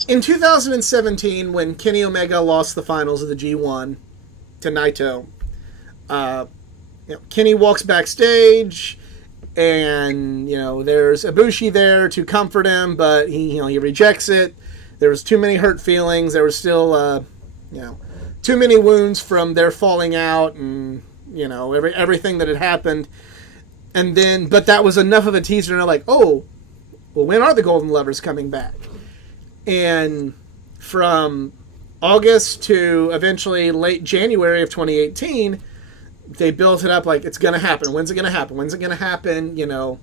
in 2017, when Kenny Omega lost the finals of the G1 to Naito, Kenny walks backstage, and there's Ibushi there to comfort him, but he rejects it. There was too many hurt feelings. There was still too many wounds from their falling out and everything that had happened. And then, but that was enough of a teaser, and they're like, oh, well, when are the Golden Lovers coming back? And from August to eventually late January of 2018, they built it up like, it's going to happen. When's it going to happen? When's it going to happen? You know,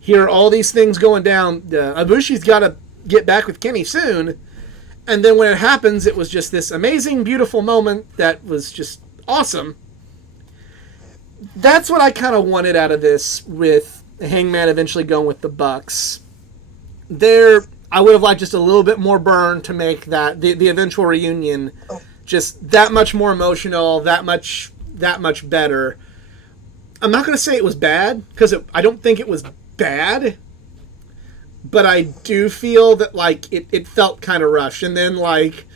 here are all these things going down. Ibushi's got to get back with Kenny soon. And then when it happens, it was just this amazing, beautiful moment that was just awesome. That's what I kind of wanted out of this, with Hangman eventually going with the Bucks. I would have liked just a little bit more burn to make that the eventual reunion just that much more emotional, that much better. I'm not going to say it was bad, because I don't think it was bad, but I do feel that like it felt kind of rushed, and then like,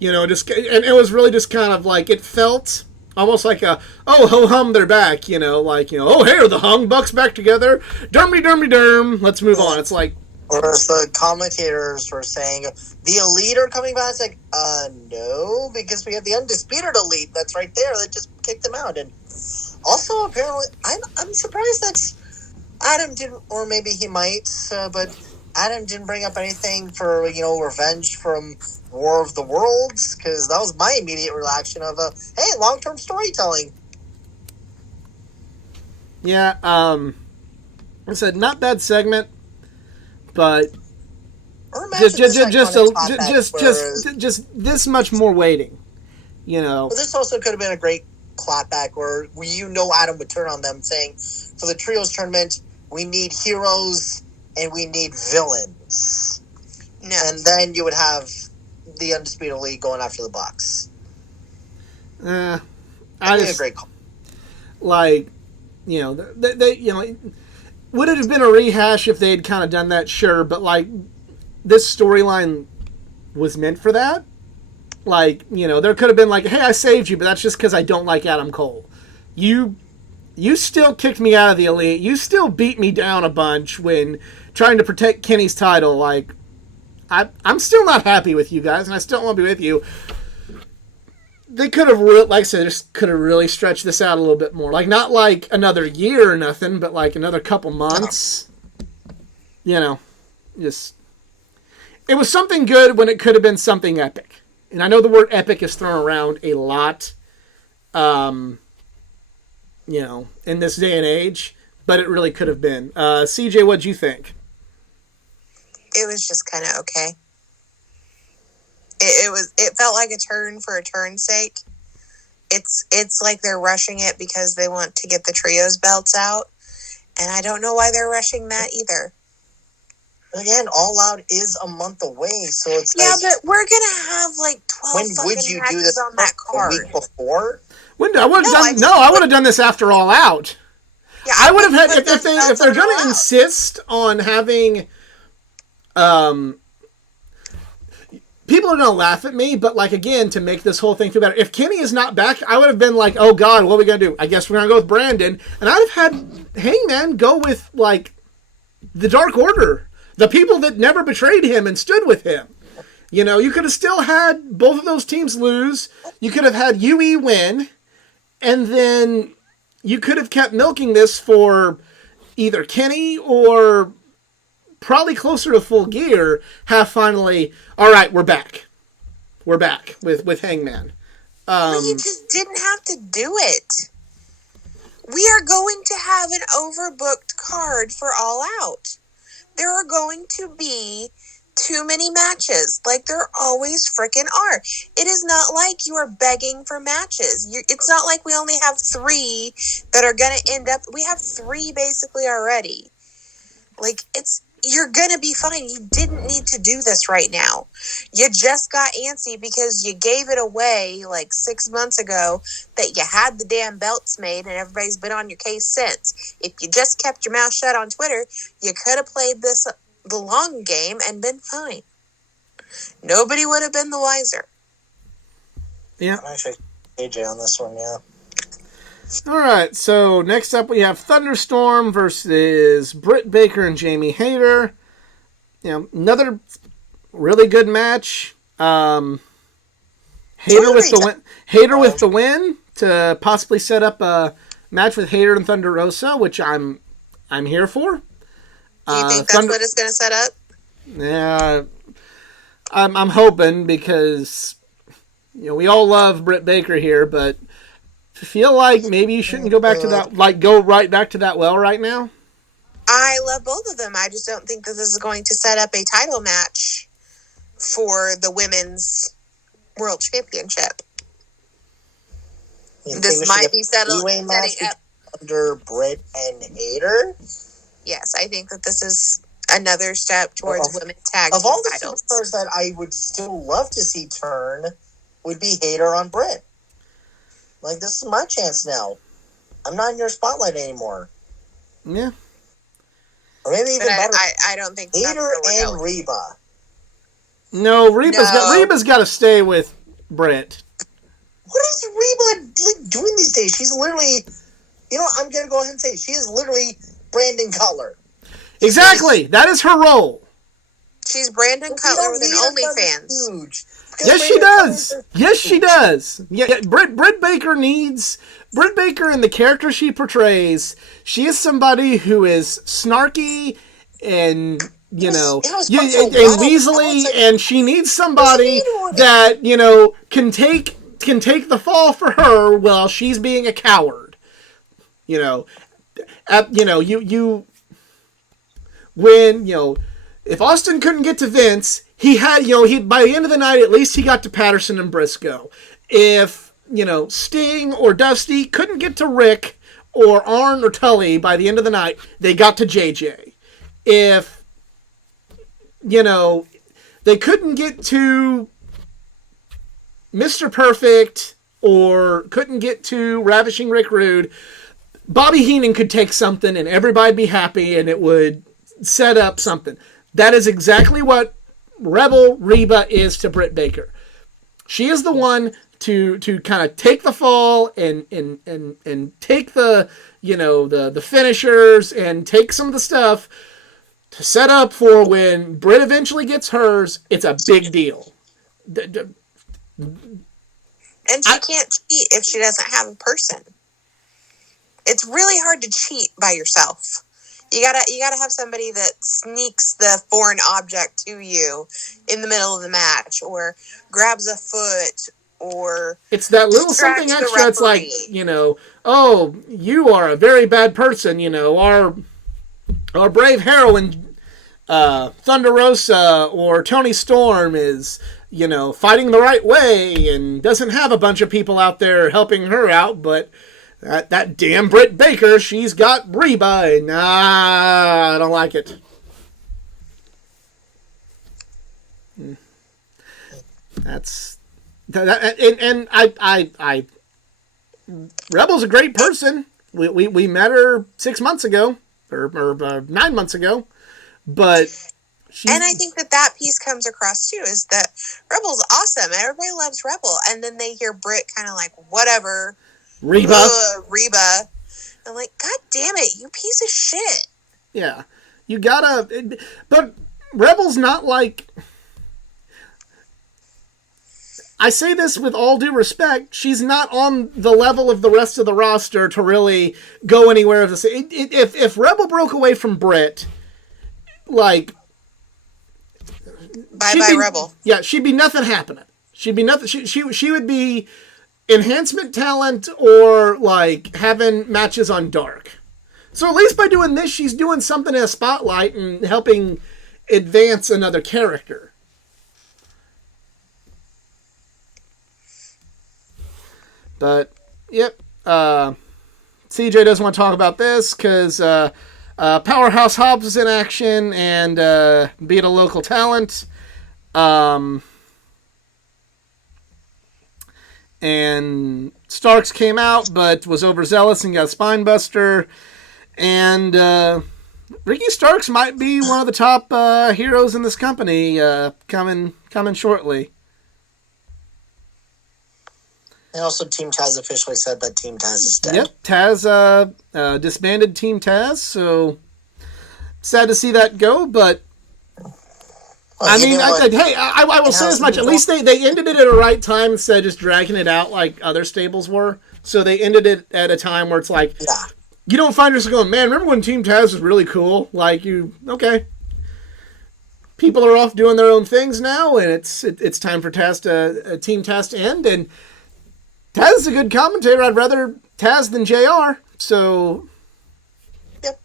you know, just, and it was really just kind of like, it felt almost like a, oh, ho hum, they're back, you know, like, you know, oh, hey, are the Hung Bucks back together? Dermy, let's move on. It's like, or as the commentators were saying, the Elite are coming back. It's like, no, because we have the Undisputed Elite that's right there. They just kicked them out. And also, apparently, I'm surprised that Adam didn't, or maybe he might, but Adam didn't bring up anything for, you know, revenge from War of the Worlds, because that was my immediate reaction of, hey, long-term storytelling. Yeah, like I said, not bad segment, but just this much more waiting, you know. But this also could have been a great clapback where Adam would turn on them saying, for the trios tournament, we need heroes and we need villains. No. And then you would have the Undisputed League going after the Bucks. I just, a great call. Like, you know, they you know, would it have been a rehash if they'd kind of done that? Sure, but like, this storyline was meant for that. Like, you know, there could have been like, hey, I saved you, but that's just because I don't like Adam Cole. You still kicked me out of the Elite. You still beat me down a bunch when trying to protect Kenny's title. Like, I'm still not happy with you guys, and I still want to be with you. They could have, like I said, just could have really stretched this out a little bit more. Like, not like another year or nothing, but like another couple months. You know, just, it was something good when it could have been something epic. And I know the word epic is thrown around a lot, you know, in this day and age, but it really could have been. CJ, what'd you think? It was just kind of okay. It felt like a turn for a turn's sake. It's like they're rushing it because they want to get the trios belts out, and I don't know why they're rushing that either. Again, All Out is a month away, so it's yeah, but we're gonna have like 12 when would you do this on that card. A week before? I would have done this after All Out. Yeah, I would have had if they're going to insist on having, people are going to laugh at me, but like, again, to make this whole thing feel better, if Kenny is not back, I would have been like, oh God, what are we going to do? I guess we're going to go with Brandon, and I'd have had Hangman go with like the Dark Order, the people that never betrayed him and stood with him. You know, you could have still had both of those teams lose. You could have had UE win, and then you could have kept milking this for either Kenny or probably closer to Full Gear, have finally, all right, we're back. We're back with Hangman. You just didn't have to do it. We are going to have an overbooked card for All Out. There are going to be too many matches, like there always frickin' are. It is not like you are begging for matches. It's not like we only have 3 that are going to end up. We have 3 basically already. Like, you're going to be fine. You didn't need to do this right now. You just got antsy because you gave it away like 6 months ago that you had the damn belts made, and everybody's been on your case since. If you just kept your mouth shut on Twitter, you could have played the long game and been fine. Nobody would have been the wiser. Yeah. I'm actually AJ on this one, yeah. All right, so next up we have Thunderstorm versus Britt Baker and Jamie Hayter. You know, another really good match. Hayter with the win to possibly set up a match with Hayter and Thunder Rosa, which I'm here for. Do you think that's what it's going to set up? Yeah, I'm hoping because we all love Britt Baker here, but feel like maybe you shouldn't go back to that, go right back to that well right now. I love both of them. I just don't think that this is going to set up a title match for the women's world championship. This might be setting up under Brit and Hayter. Yes, I think that this is another step towards women's tag team of all the titles. superstars that I would still love to see turn would be Hayter on Brit. Like, this is my chance now. I'm not in your spotlight anymore. Yeah. Or maybe even better. I don't think Hayter and Reba. No, Reba's got to stay with Brit. What is Reba doing these days? She's literally, I'm going to go ahead and say, she is literally Brandon Cutler. Exactly. That is her role. She's Brandon Cutler with an OnlyFans. Huge. Yes, she does. Yes, she does. Yeah, Britt Baker and the character she portrays, she is somebody who is snarky and, and weaselly, and she needs somebody that, can take the fall for her while she's being a coward. If Austin couldn't get to Vince, he had, by the end of the night, at least he got to Patterson and Briscoe. If, Sting or Dusty couldn't get to Rick or Arn or Tully by the end of the night, they got to JJ. If, they couldn't get to Mr. Perfect or couldn't get to Ravishing Rick Rude, Bobby Heenan could take something and everybody'd be happy and it would set up something. That is exactly what Rebel Reba is to Britt Baker. She is the one to kind of take the fall and take the the finishers and take some of the stuff to set up for when Britt eventually gets hers. It's a big deal. And she can't cheat if she doesn't have a person. It's really hard to cheat by yourself. You gotta have somebody that sneaks the foreign object to you in the middle of the match, or grabs a foot, or it's that little something extra. It's like, oh, you are a very bad person. Our brave heroine, Thunder Rosa or Toni Storm is, fighting the right way and doesn't have a bunch of people out there helping her out, but that damn Britt Baker, she's got Reba, and I don't like it. That's that, and I Rebel's a great person. We met her 6 months ago or 9 months ago, but and I think that piece comes across too, is that Rebel's awesome. Everybody loves Rebel, and then they hear Brit kind of like, whatever. Reba. I'm like, God damn it, you piece of shit. Yeah. You gotta... But Rebel's not like... I say this with all due respect. She's not on the level of the rest of the roster to really go anywhere. If Rebel broke away from Brit, like... Bye-bye, Rebel. Yeah, she'd be nothing happening. She'd be nothing... She would be... enhancement talent or like having matches on Dark. So at least by doing this, she's doing something in a spotlight and helping advance another character. But, yep. CJ doesn't want to talk about this because Powerhouse Hobbs is in action and beat a local talent. And Starks came out, but was overzealous and got a spine buster. And Ricky Starks might be one of the top heroes in this company coming shortly. And also, Team Taz officially said that Team Taz is dead. Yep, Taz disbanded Team Taz, so sad to see that go, but... I mean, I will say as much. At least they ended it at a right time instead of just dragging it out like other stables were. So they ended it at a time where it's like, you don't find yourself going, man, remember when Team Taz was really cool? Like, okay. people are off doing their own things now, and it's time for a team Taz to end. And Taz is a good commentator. I'd rather Taz than JR. So, yep.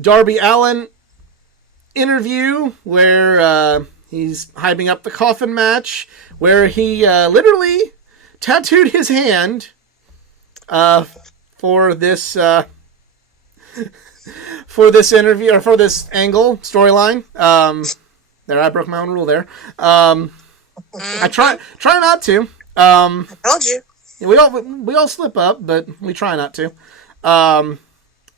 Darby Allin interview where he's hyping up the coffin match, where he literally tattooed his hand for this interview, or for this angle storyline. There, I broke my own rule there. I try not to. I told you. We all slip up, but we try not to.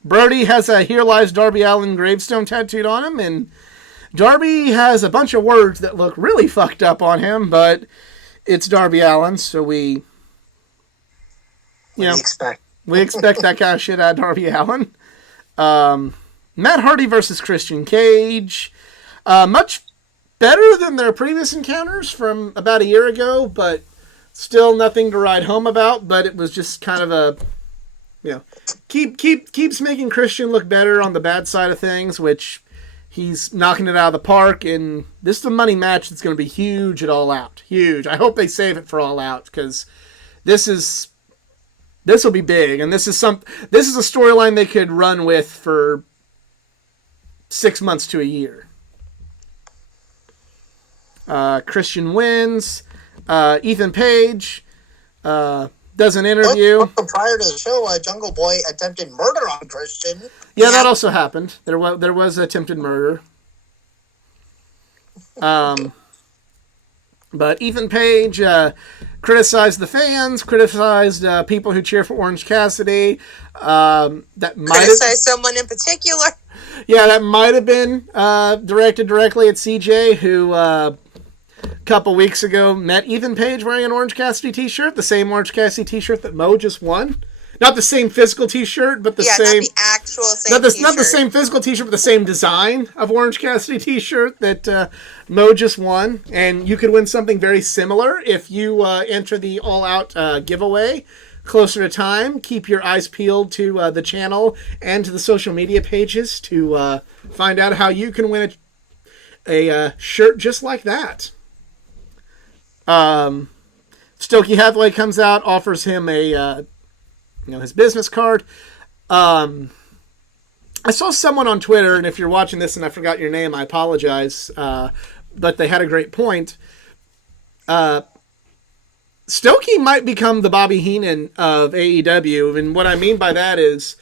Brody has a "Here Lies Darby Allin" gravestone tattooed on him, and Darby has a bunch of words that look really fucked up on him, but it's Darby Allin, so we expect that kind of shit out of Darby Allin. Matt Hardy versus Christian Cage. Much better than their previous encounters from about a year ago, but still nothing to write home about. But it was just kind of a, keeps making Christian look better on the bad side of things, which he's knocking it out of the park. And this is a money match that's going to be huge at All Out. Huge. I hope they save it for All Out, because this will be big, and this is a storyline they could run with for 6 months to a year. Christian wins. Ethan Page does an interview. Prior to the show, Jungle Boy attempted murder on Christian. Yeah, that also happened. There was attempted murder. But Ethan Page criticized the fans, criticized people who cheer for Orange Cassidy. Criticized someone in particular. Yeah, that might have been directed directly at CJ, who a couple weeks ago met Ethan Page wearing an Orange Cassidy t-shirt, the same Orange Cassidy t-shirt that Mo just won. Not the same physical t-shirt, but the same... not the actual same t-shirt. Not the same physical t-shirt, but the same design of Orange Cassidy t-shirt that Mo just won. And you could win something very similar if you enter the All Out giveaway closer to time. Keep your eyes peeled to the channel and to the social media pages to find out how you can win a shirt just like that. Stokey Hathaway comes out, offers him his business card. I saw someone on Twitter, and if you're watching this and I forgot your name, I apologize, but they had a great point. Stokey might become the Bobby Heenan of AEW, and what I mean by that is,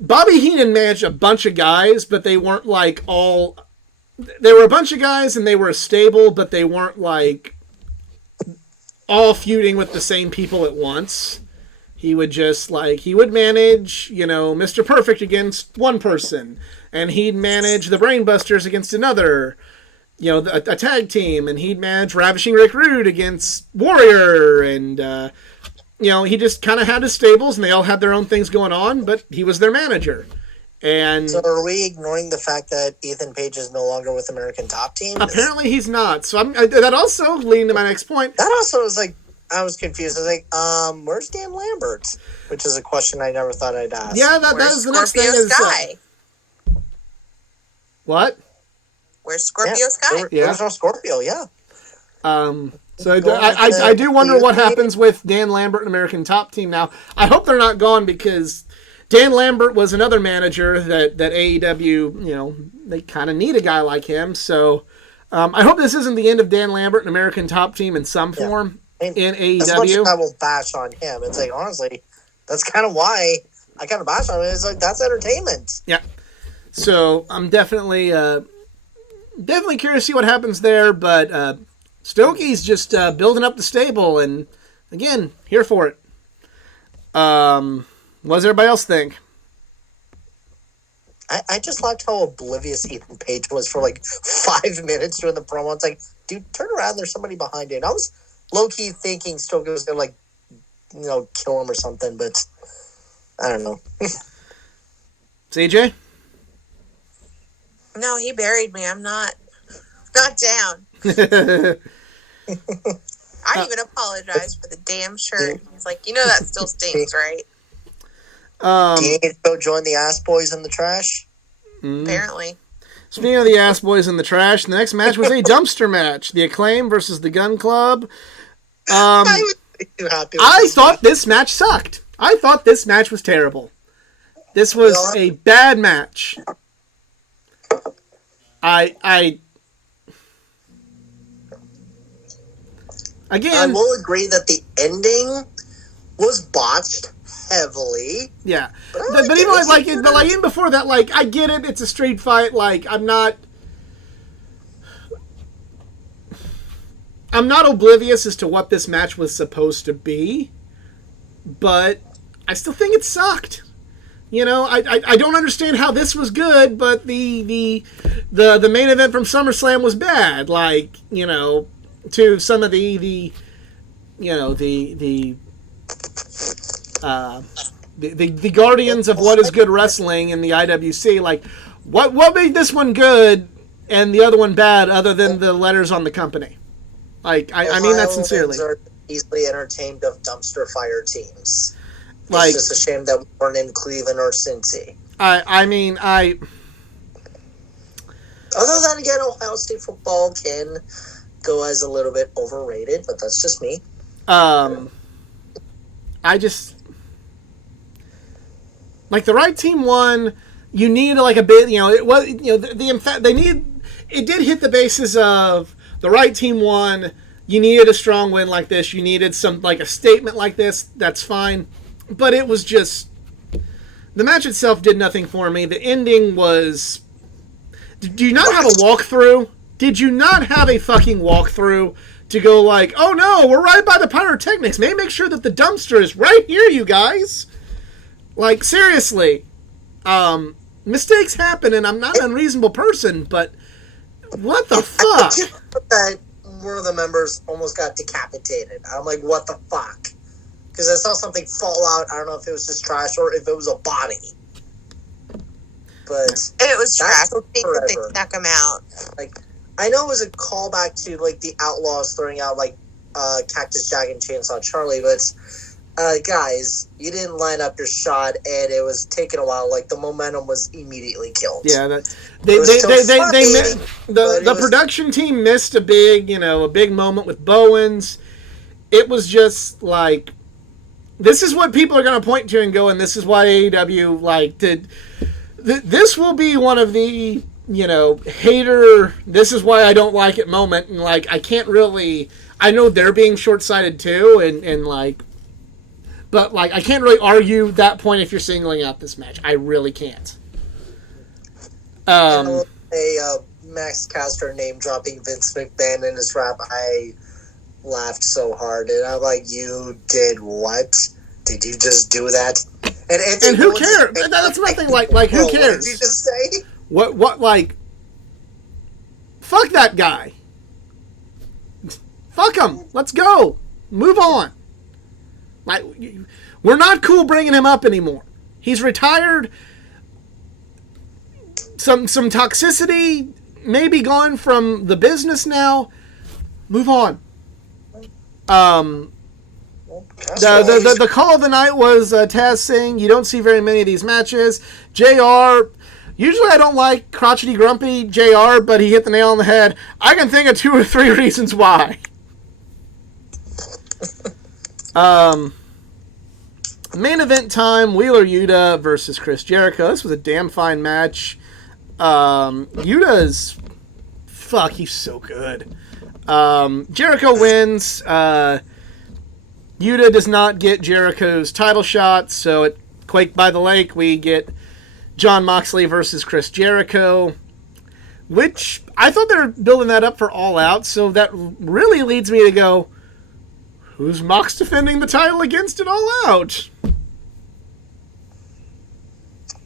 Bobby Heenan managed a bunch of guys, but they weren't like all... They were a bunch of guys, and they were stable, but they weren't like all feuding with the same people at once. He would just he would manage, Mr. Perfect against one person, and he'd manage the Brainbusters against another, a tag team, and he'd manage Ravishing Rick Rude against Warrior, and, he just kind of had his stables, and they all had their own things going on, but he was their manager. And so are we ignoring the fact that Ethan Page is no longer with American Top Team? Apparently he's not. So that also leading to my next point. That also was I was confused. I was like, where's Dan Lambert? Which is a question I never thought I'd ask. Yeah, that is the next thing. Sky? What? Where's Scorpio Sky? There's no Scorpio, yeah. So I do wonder what happens with Dan Lambert and American Top Team now. I hope they're not gone, because Dan Lambert was another manager that AEW, they kind of need a guy like him. So I hope this isn't the end of Dan Lambert and American Top Team in some form in AEW. As much as I will bash on him, it's honestly, that's kind of why I kind of bash on him. It's that's entertainment. Yeah. So I'm definitely curious to see what happens there. But Stokey's just building up the stable, and again, here for it. What does everybody else think? I just liked how oblivious Ethan Page was for 5 minutes during the promo. It's dude, turn around. There's somebody behind you. And I was low-key thinking Stokey was going to, kill him or something, but I don't know. CJ? No, he buried me. I'm not down. I even apologized for the damn shirt. He's like, that still stinks, right? Do you need to go join the ass boys in the trash? Apparently. Speaking of the ass boys in the trash, the next match was a dumpster match. The Acclaim versus the Gun Club. I was too happy with I thought this match sucked. I thought this match was terrible. This was a bad match. I will agree that the ending was botched heavily. Yeah, but even before that, like, I get it. It's a street fight. Like, I'm not oblivious as to what this match was supposed to be, but I still think it sucked. You know, I don't understand how this was good, but the main event from SummerSlam was bad. Like, you know, to some of the guardians of what is good wrestling in the IWC. Like, what made this one good and the other one bad, other than the letters on the company? Like, I mean that sincerely. Are easily entertained of dumpster fire teams. Like, it's just a shame that we weren't in Cleveland or Cincy. I mean, Other than, again, Ohio State football can go as a little bit overrated, but that's just me. I just... Like, the right team won. You need, like, a bit, you know, it was, you know, it did hit the basis of the right team won. You needed a strong win like this. You needed some, like, a statement like this. That's fine. But it was just... The match itself did nothing for me. The ending was... Do you not have a walkthrough? Did you not have a fucking walkthrough to go like, oh no, we're right by the pyrotechnics. May make sure that the dumpster is right here, you guys. Like, seriously. Mistakes happen, and I'm not an unreasonable person, but what the fuck? That one of the members almost got decapitated. I'm like, what the fuck? Because I saw something fall out. I don't know if it was just trash or if it was a body. But it was trash. I think that they snuck him out. Like, I know it was a callback to, like, the Outlaws throwing out, like, Cactus Jack and Chainsaw Charlie, but guys, you didn't line up your shot, and it was taking a while. Like, the momentum was immediately killed. Yeah, the production team missed a big moment with Bowens. It was just like, this is what people are going to point to and go, and this is why AEW, like, did. This will be one of the, you know, hater, this is why I don't like it moment, and, like, I can't really, I know they're being short-sighted too, and like, but, like, I can't really argue that point if you're singling out this match. I really can't. Max Caster name-dropping Vince McMahon in his rap, I laughed so hard, and I'm like, you did what? Did you just do that? And who cares? That's my thing. Like, who cares? What did you just say? What? Like, fuck that guy. Fuck him. Let's go. Move on. Like, we're not cool bringing him up anymore. He's retired. Some toxicity may be gone from the business now. Move on. The call of the night was Taz saying, you don't see very many of these matches. JR, usually I don't like crotchety grumpy JR, but he hit the nail on the head. I can think of 2 or 3 reasons why. Main event time, Wheeler Yuta versus Chris Jericho. This was a damn fine match. Yuta's... Fuck, he's so good. Jericho wins. Yuta does not get Jericho's title shot, so at Quake by the Lake, we get Jon Moxley versus Chris Jericho, which I thought they were building that up for All Out, so that really leads me to go, who's Mox defending the title against at All Out?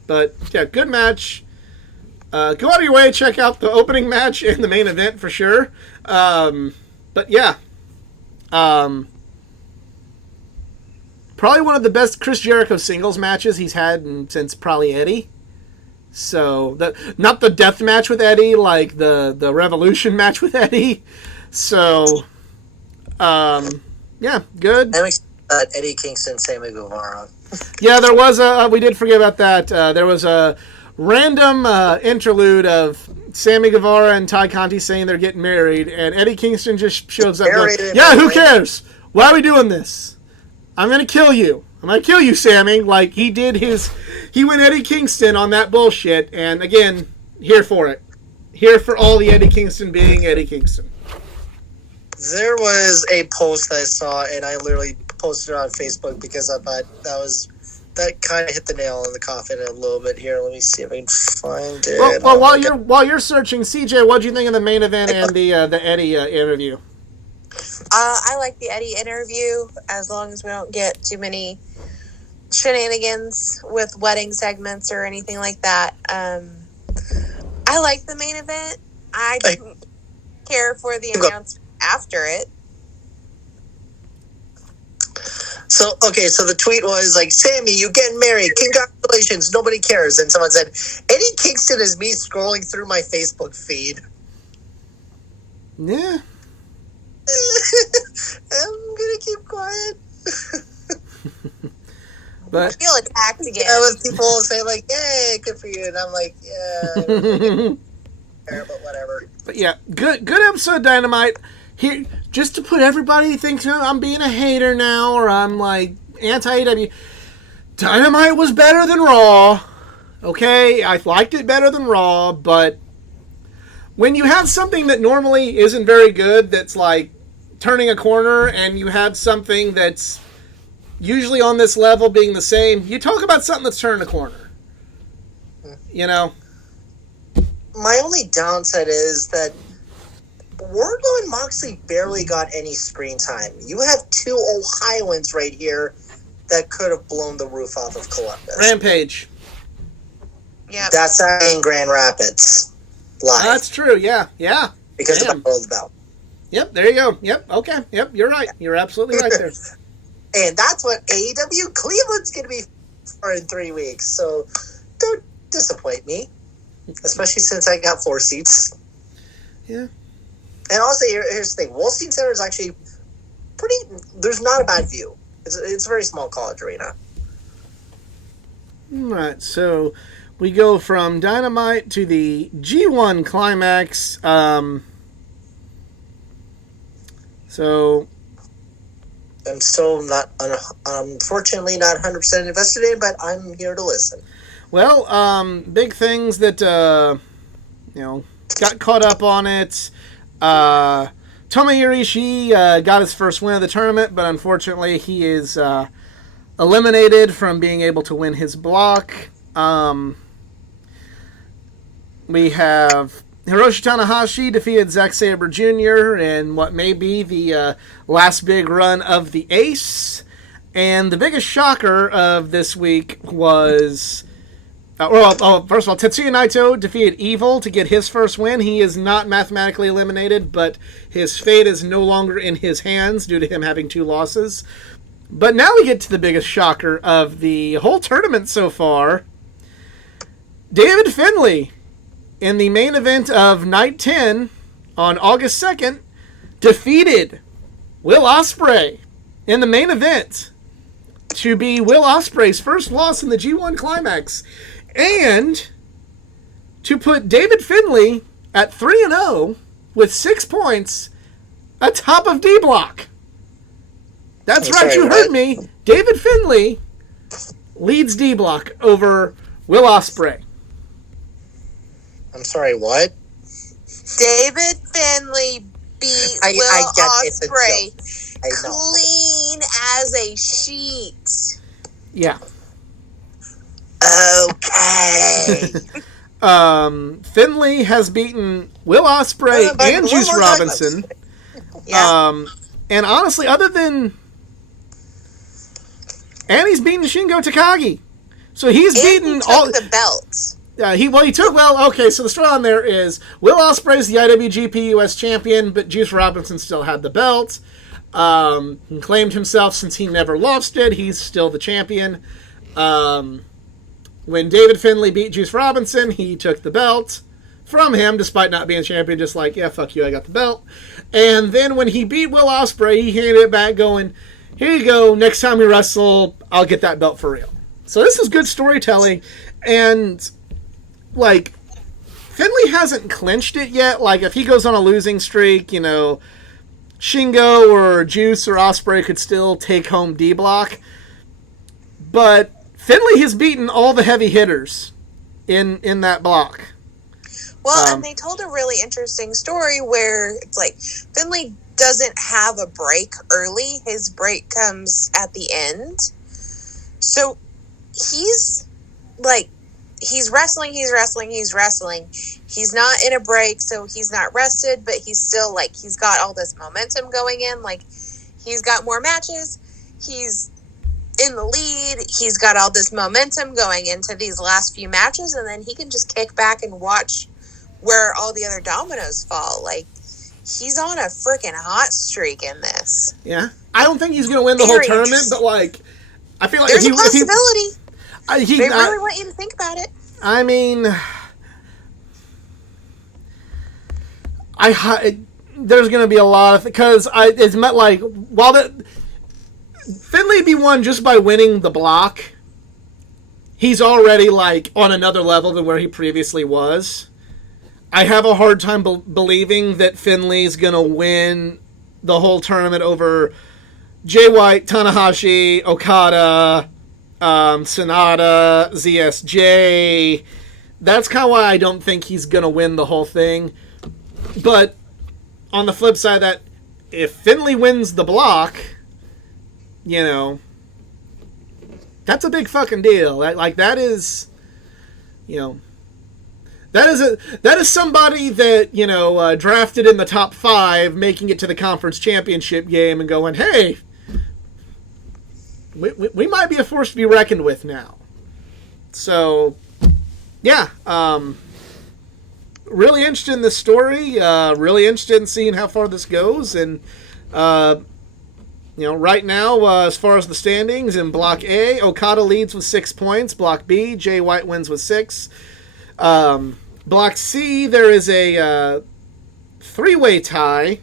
But, yeah, good match. Go out of your way, check out the opening match and the main event for sure. But, yeah. Probably one of the best Chris Jericho singles matches he's had since probably Eddie. So, not the death match with Eddie, like the Revolution match with Eddie. So, yeah, good. Eddie Kingston, Sammy Guevara. Yeah, there was we did forget about that. There was a random interlude of Sammy Guevara and Ty Conti saying they're getting married, and Eddie Kingston just shows up going, yeah, who cares? Why are we doing this? I'm going to kill you. I'm going to kill you, Sammy. Like, he went Eddie Kingston on that bullshit, and again, here for it. Here for all the Eddie Kingston being Eddie Kingston. There was a post that I saw, and I literally posted it on Facebook because I thought that kind of hit the nail on the coffin a little bit here. Let me see if I can find it. Well, while you're searching, CJ, what do you think of the main event and the Eddie interview? I like the Eddie interview as long as we don't get too many shenanigans with wedding segments or anything like that. I like the main event. I didn't care for the announcement after it. So the tweet was like, Sammy, you getting married. Congratulations. Nobody cares. And someone said, Eddie Kingston is me scrolling through my Facebook feed. Yeah. I'm going to keep quiet. But I feel attacked again. Yeah, with people saying like, "Yay, good for you," and I'm like, "Yeah, but whatever." But yeah, good episode of Dynamite. Here, just to put everybody thinks I'm being a hater now, or I'm like anti-AEW. Dynamite was better than Raw. Okay, I liked it better than Raw, but when you have something that normally isn't very good, that's like turning a corner, and you have something that's usually on this level being the same, you talk about something that's turning a corner. You know? My only downside is that Wardlow and Moxley barely got any screen time. You have two Ohioans right here that could have blown the roof off of Columbus. Rampage. Yeah. That's in Grand Rapids. Live. That's true, yeah. Because of the belt. Yep, there you go. Yep, okay. Yep, you're right. You're absolutely right there. And that's what AEW Cleveland's going to be for in 3 weeks. So don't disappoint me. Especially since I got 4 seats. Yeah. And also, here's the thing. Wolstein Center is actually there's not a bad view. It's a very small college arena. All right, so we go from Dynamite to the G1 Climax. So I'm still not, unfortunately, not 100% invested in, but I'm here to listen. Well, big things that, got caught up on it. Tomohiro Ishii got his first win of the tournament, but unfortunately he is eliminated from being able to win his block. We have Hiroshi Tanahashi defeated Zack Sabre Jr. in what may be the last big run of the Ace. And the biggest shocker of this week was... first of all, Tetsuya Naito defeated Evil to get his first win. He is not mathematically eliminated, but his fate is no longer in his hands due to him having 2 losses. But now we get to the biggest shocker of the whole tournament so far. David Finley, in the main event of Night 10 on August 2nd, defeated Will Ospreay in the main event to be Will Ospreay's first loss in the G1 Climax, and to put David Finley at 3-0 with 6 points atop of D-Block. That's right, you heard me. David Finley leads D-Block over Will Ospreay. I'm sorry, what? David Finley beat Will Ospreay clean as a sheet. Yeah. Okay. Finley has beaten Will Ospreay and Juice Robinson. Yeah. And honestly, other than... And he's beaten Shingo Takagi. So he's beaten all... the belts. He took... Well, okay, so the story on there is Will Ospreay's the IWGP US champion, but Juice Robinson still had the belt. He claimed himself since he never lost it. He's still the champion. When David Finley beat Juice Robinson, he took the belt from him, despite not being champion, just like, yeah, fuck you, I got the belt. And then when he beat Will Ospreay, he handed it back going, here you go. Next time we wrestle, I'll get that belt for real. So this is good storytelling. And, like, Finley hasn't clinched it yet. Like, if he goes on a losing streak, you know, Shingo or Juice or Ospreay could still take home D-Block. But Finley has beaten all the heavy hitters in that block. Well, and they told a really interesting story where it's like Finley doesn't have a break early. His break comes at the end. So he's like, he's wrestling. He's not in a break, so he's not rested, but he's still like, he's got all this momentum going in. Like, he's got more matches. He's in the lead. He's got all this momentum going into these last few matches, and then he can just kick back and watch where all the other dominoes fall. Like, he's on a freaking hot streak in this. Yeah. I don't think he's going to win the whole tournament, but, like, I feel like there's a possibility. They really want you to think about it. I mean, there's going to be a lot of, because it's meant like, while Finley be won just by winning the block, he's already like on another level than where he previously was. I have a hard time believing that Finley's going to win the whole tournament over Jay White, Tanahashi, Okada, Sonata, ZSJ. That's kind of why I don't think he's going to win the whole thing. But on the flip side of that, if Finley wins the block, you know, that's a big fucking deal. Like, that is, you know, that is somebody that, you know, drafted in the top 5, making it to the conference championship game and going, hey, we might be a force to be reckoned with now. So, yeah, really interested in this story. Really interested in seeing how far this goes. And, you know, right now, as far as the standings in Block A, Okada leads with 6 points. Block B, Jay White wins with 6. Block C, there is a 3-way tie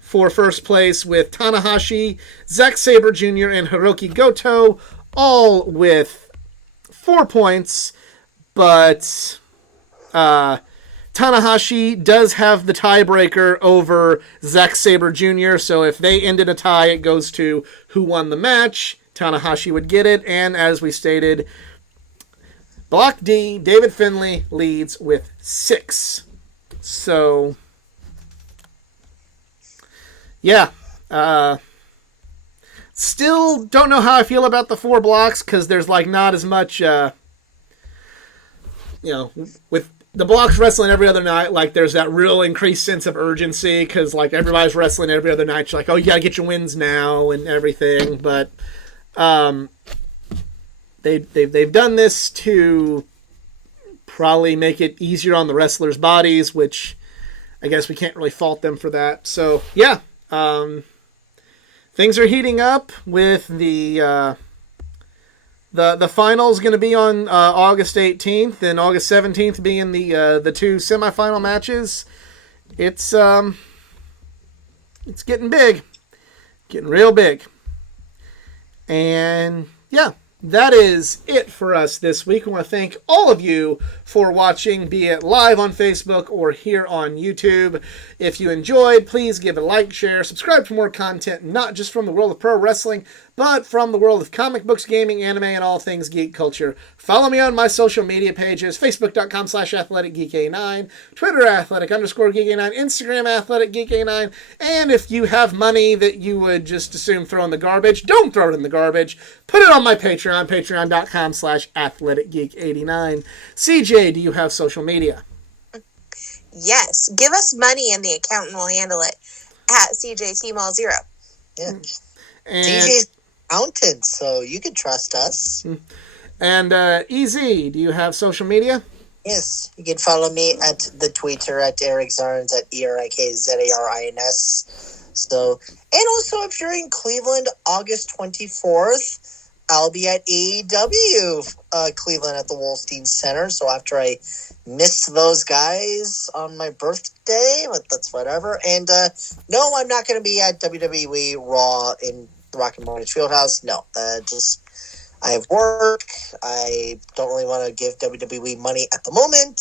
for first place with Tanahashi, Zack Sabre Jr., and Hiroki Goto, all with 4 points. But Tanahashi does have the tiebreaker over Zack Sabre Jr., so if they ended a tie, it goes to who won the match. Tanahashi would get it, and as we stated, Block D, David Finley leads with 6. So, yeah. Still don't know how I feel about the 4 blocks, because there's, like, not as much, you know, with the blocks wrestling every other night, like, there's that real increased sense of urgency, because, like, everybody's wrestling every other night. You're like, oh, you gotta get your wins now and everything, but, They've done this to probably make it easier on the wrestlers' bodies, which I guess we can't really fault them for that. So, yeah, things are heating up with the finals going to be on August 18th and August 17th being the 2 semifinal matches. It's getting big, getting real big, and yeah. That is it for us this week. I want to thank all of you for watching, be it live on Facebook or here on YouTube. If you enjoyed, please give it a like, share, subscribe for more content, not just from the world of pro wrestling, but from the world of comic books, gaming, anime, and all things geek culture. Follow me on my social media pages, facebook.com/athleticgeekA9, Twitter athletic_geekA9, Instagram athleticgeekA9, and if you have money that you would just assume throw in the garbage, don't throw it in the garbage. Put it on my Patreon, patreon.com/athleticgeek89. CJ, do you have social media? Yes. Give us money and the accountant will handle it at CJTmall0. Yeah. And CJ's accountant, so you can trust us. And EZ, do you have social media? Yes. You can follow me at the Twitter at Eric Zarns at ERIKZARINS. So, and also if you're in Cleveland, August 24th, I'll be at AEW Cleveland at the Wolstein Center. So after I missed those guys on my birthday, but that's whatever. And no, I'm not going to be at WWE Raw in the Rocket Mortgage Fieldhouse. No, I have work. I don't really want to give WWE money at the moment.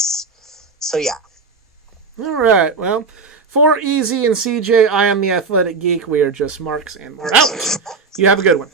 So yeah. All right. Well, for Easy and CJ, I am the Athletic Geek. We are just Marks, and we're out. You have a good one.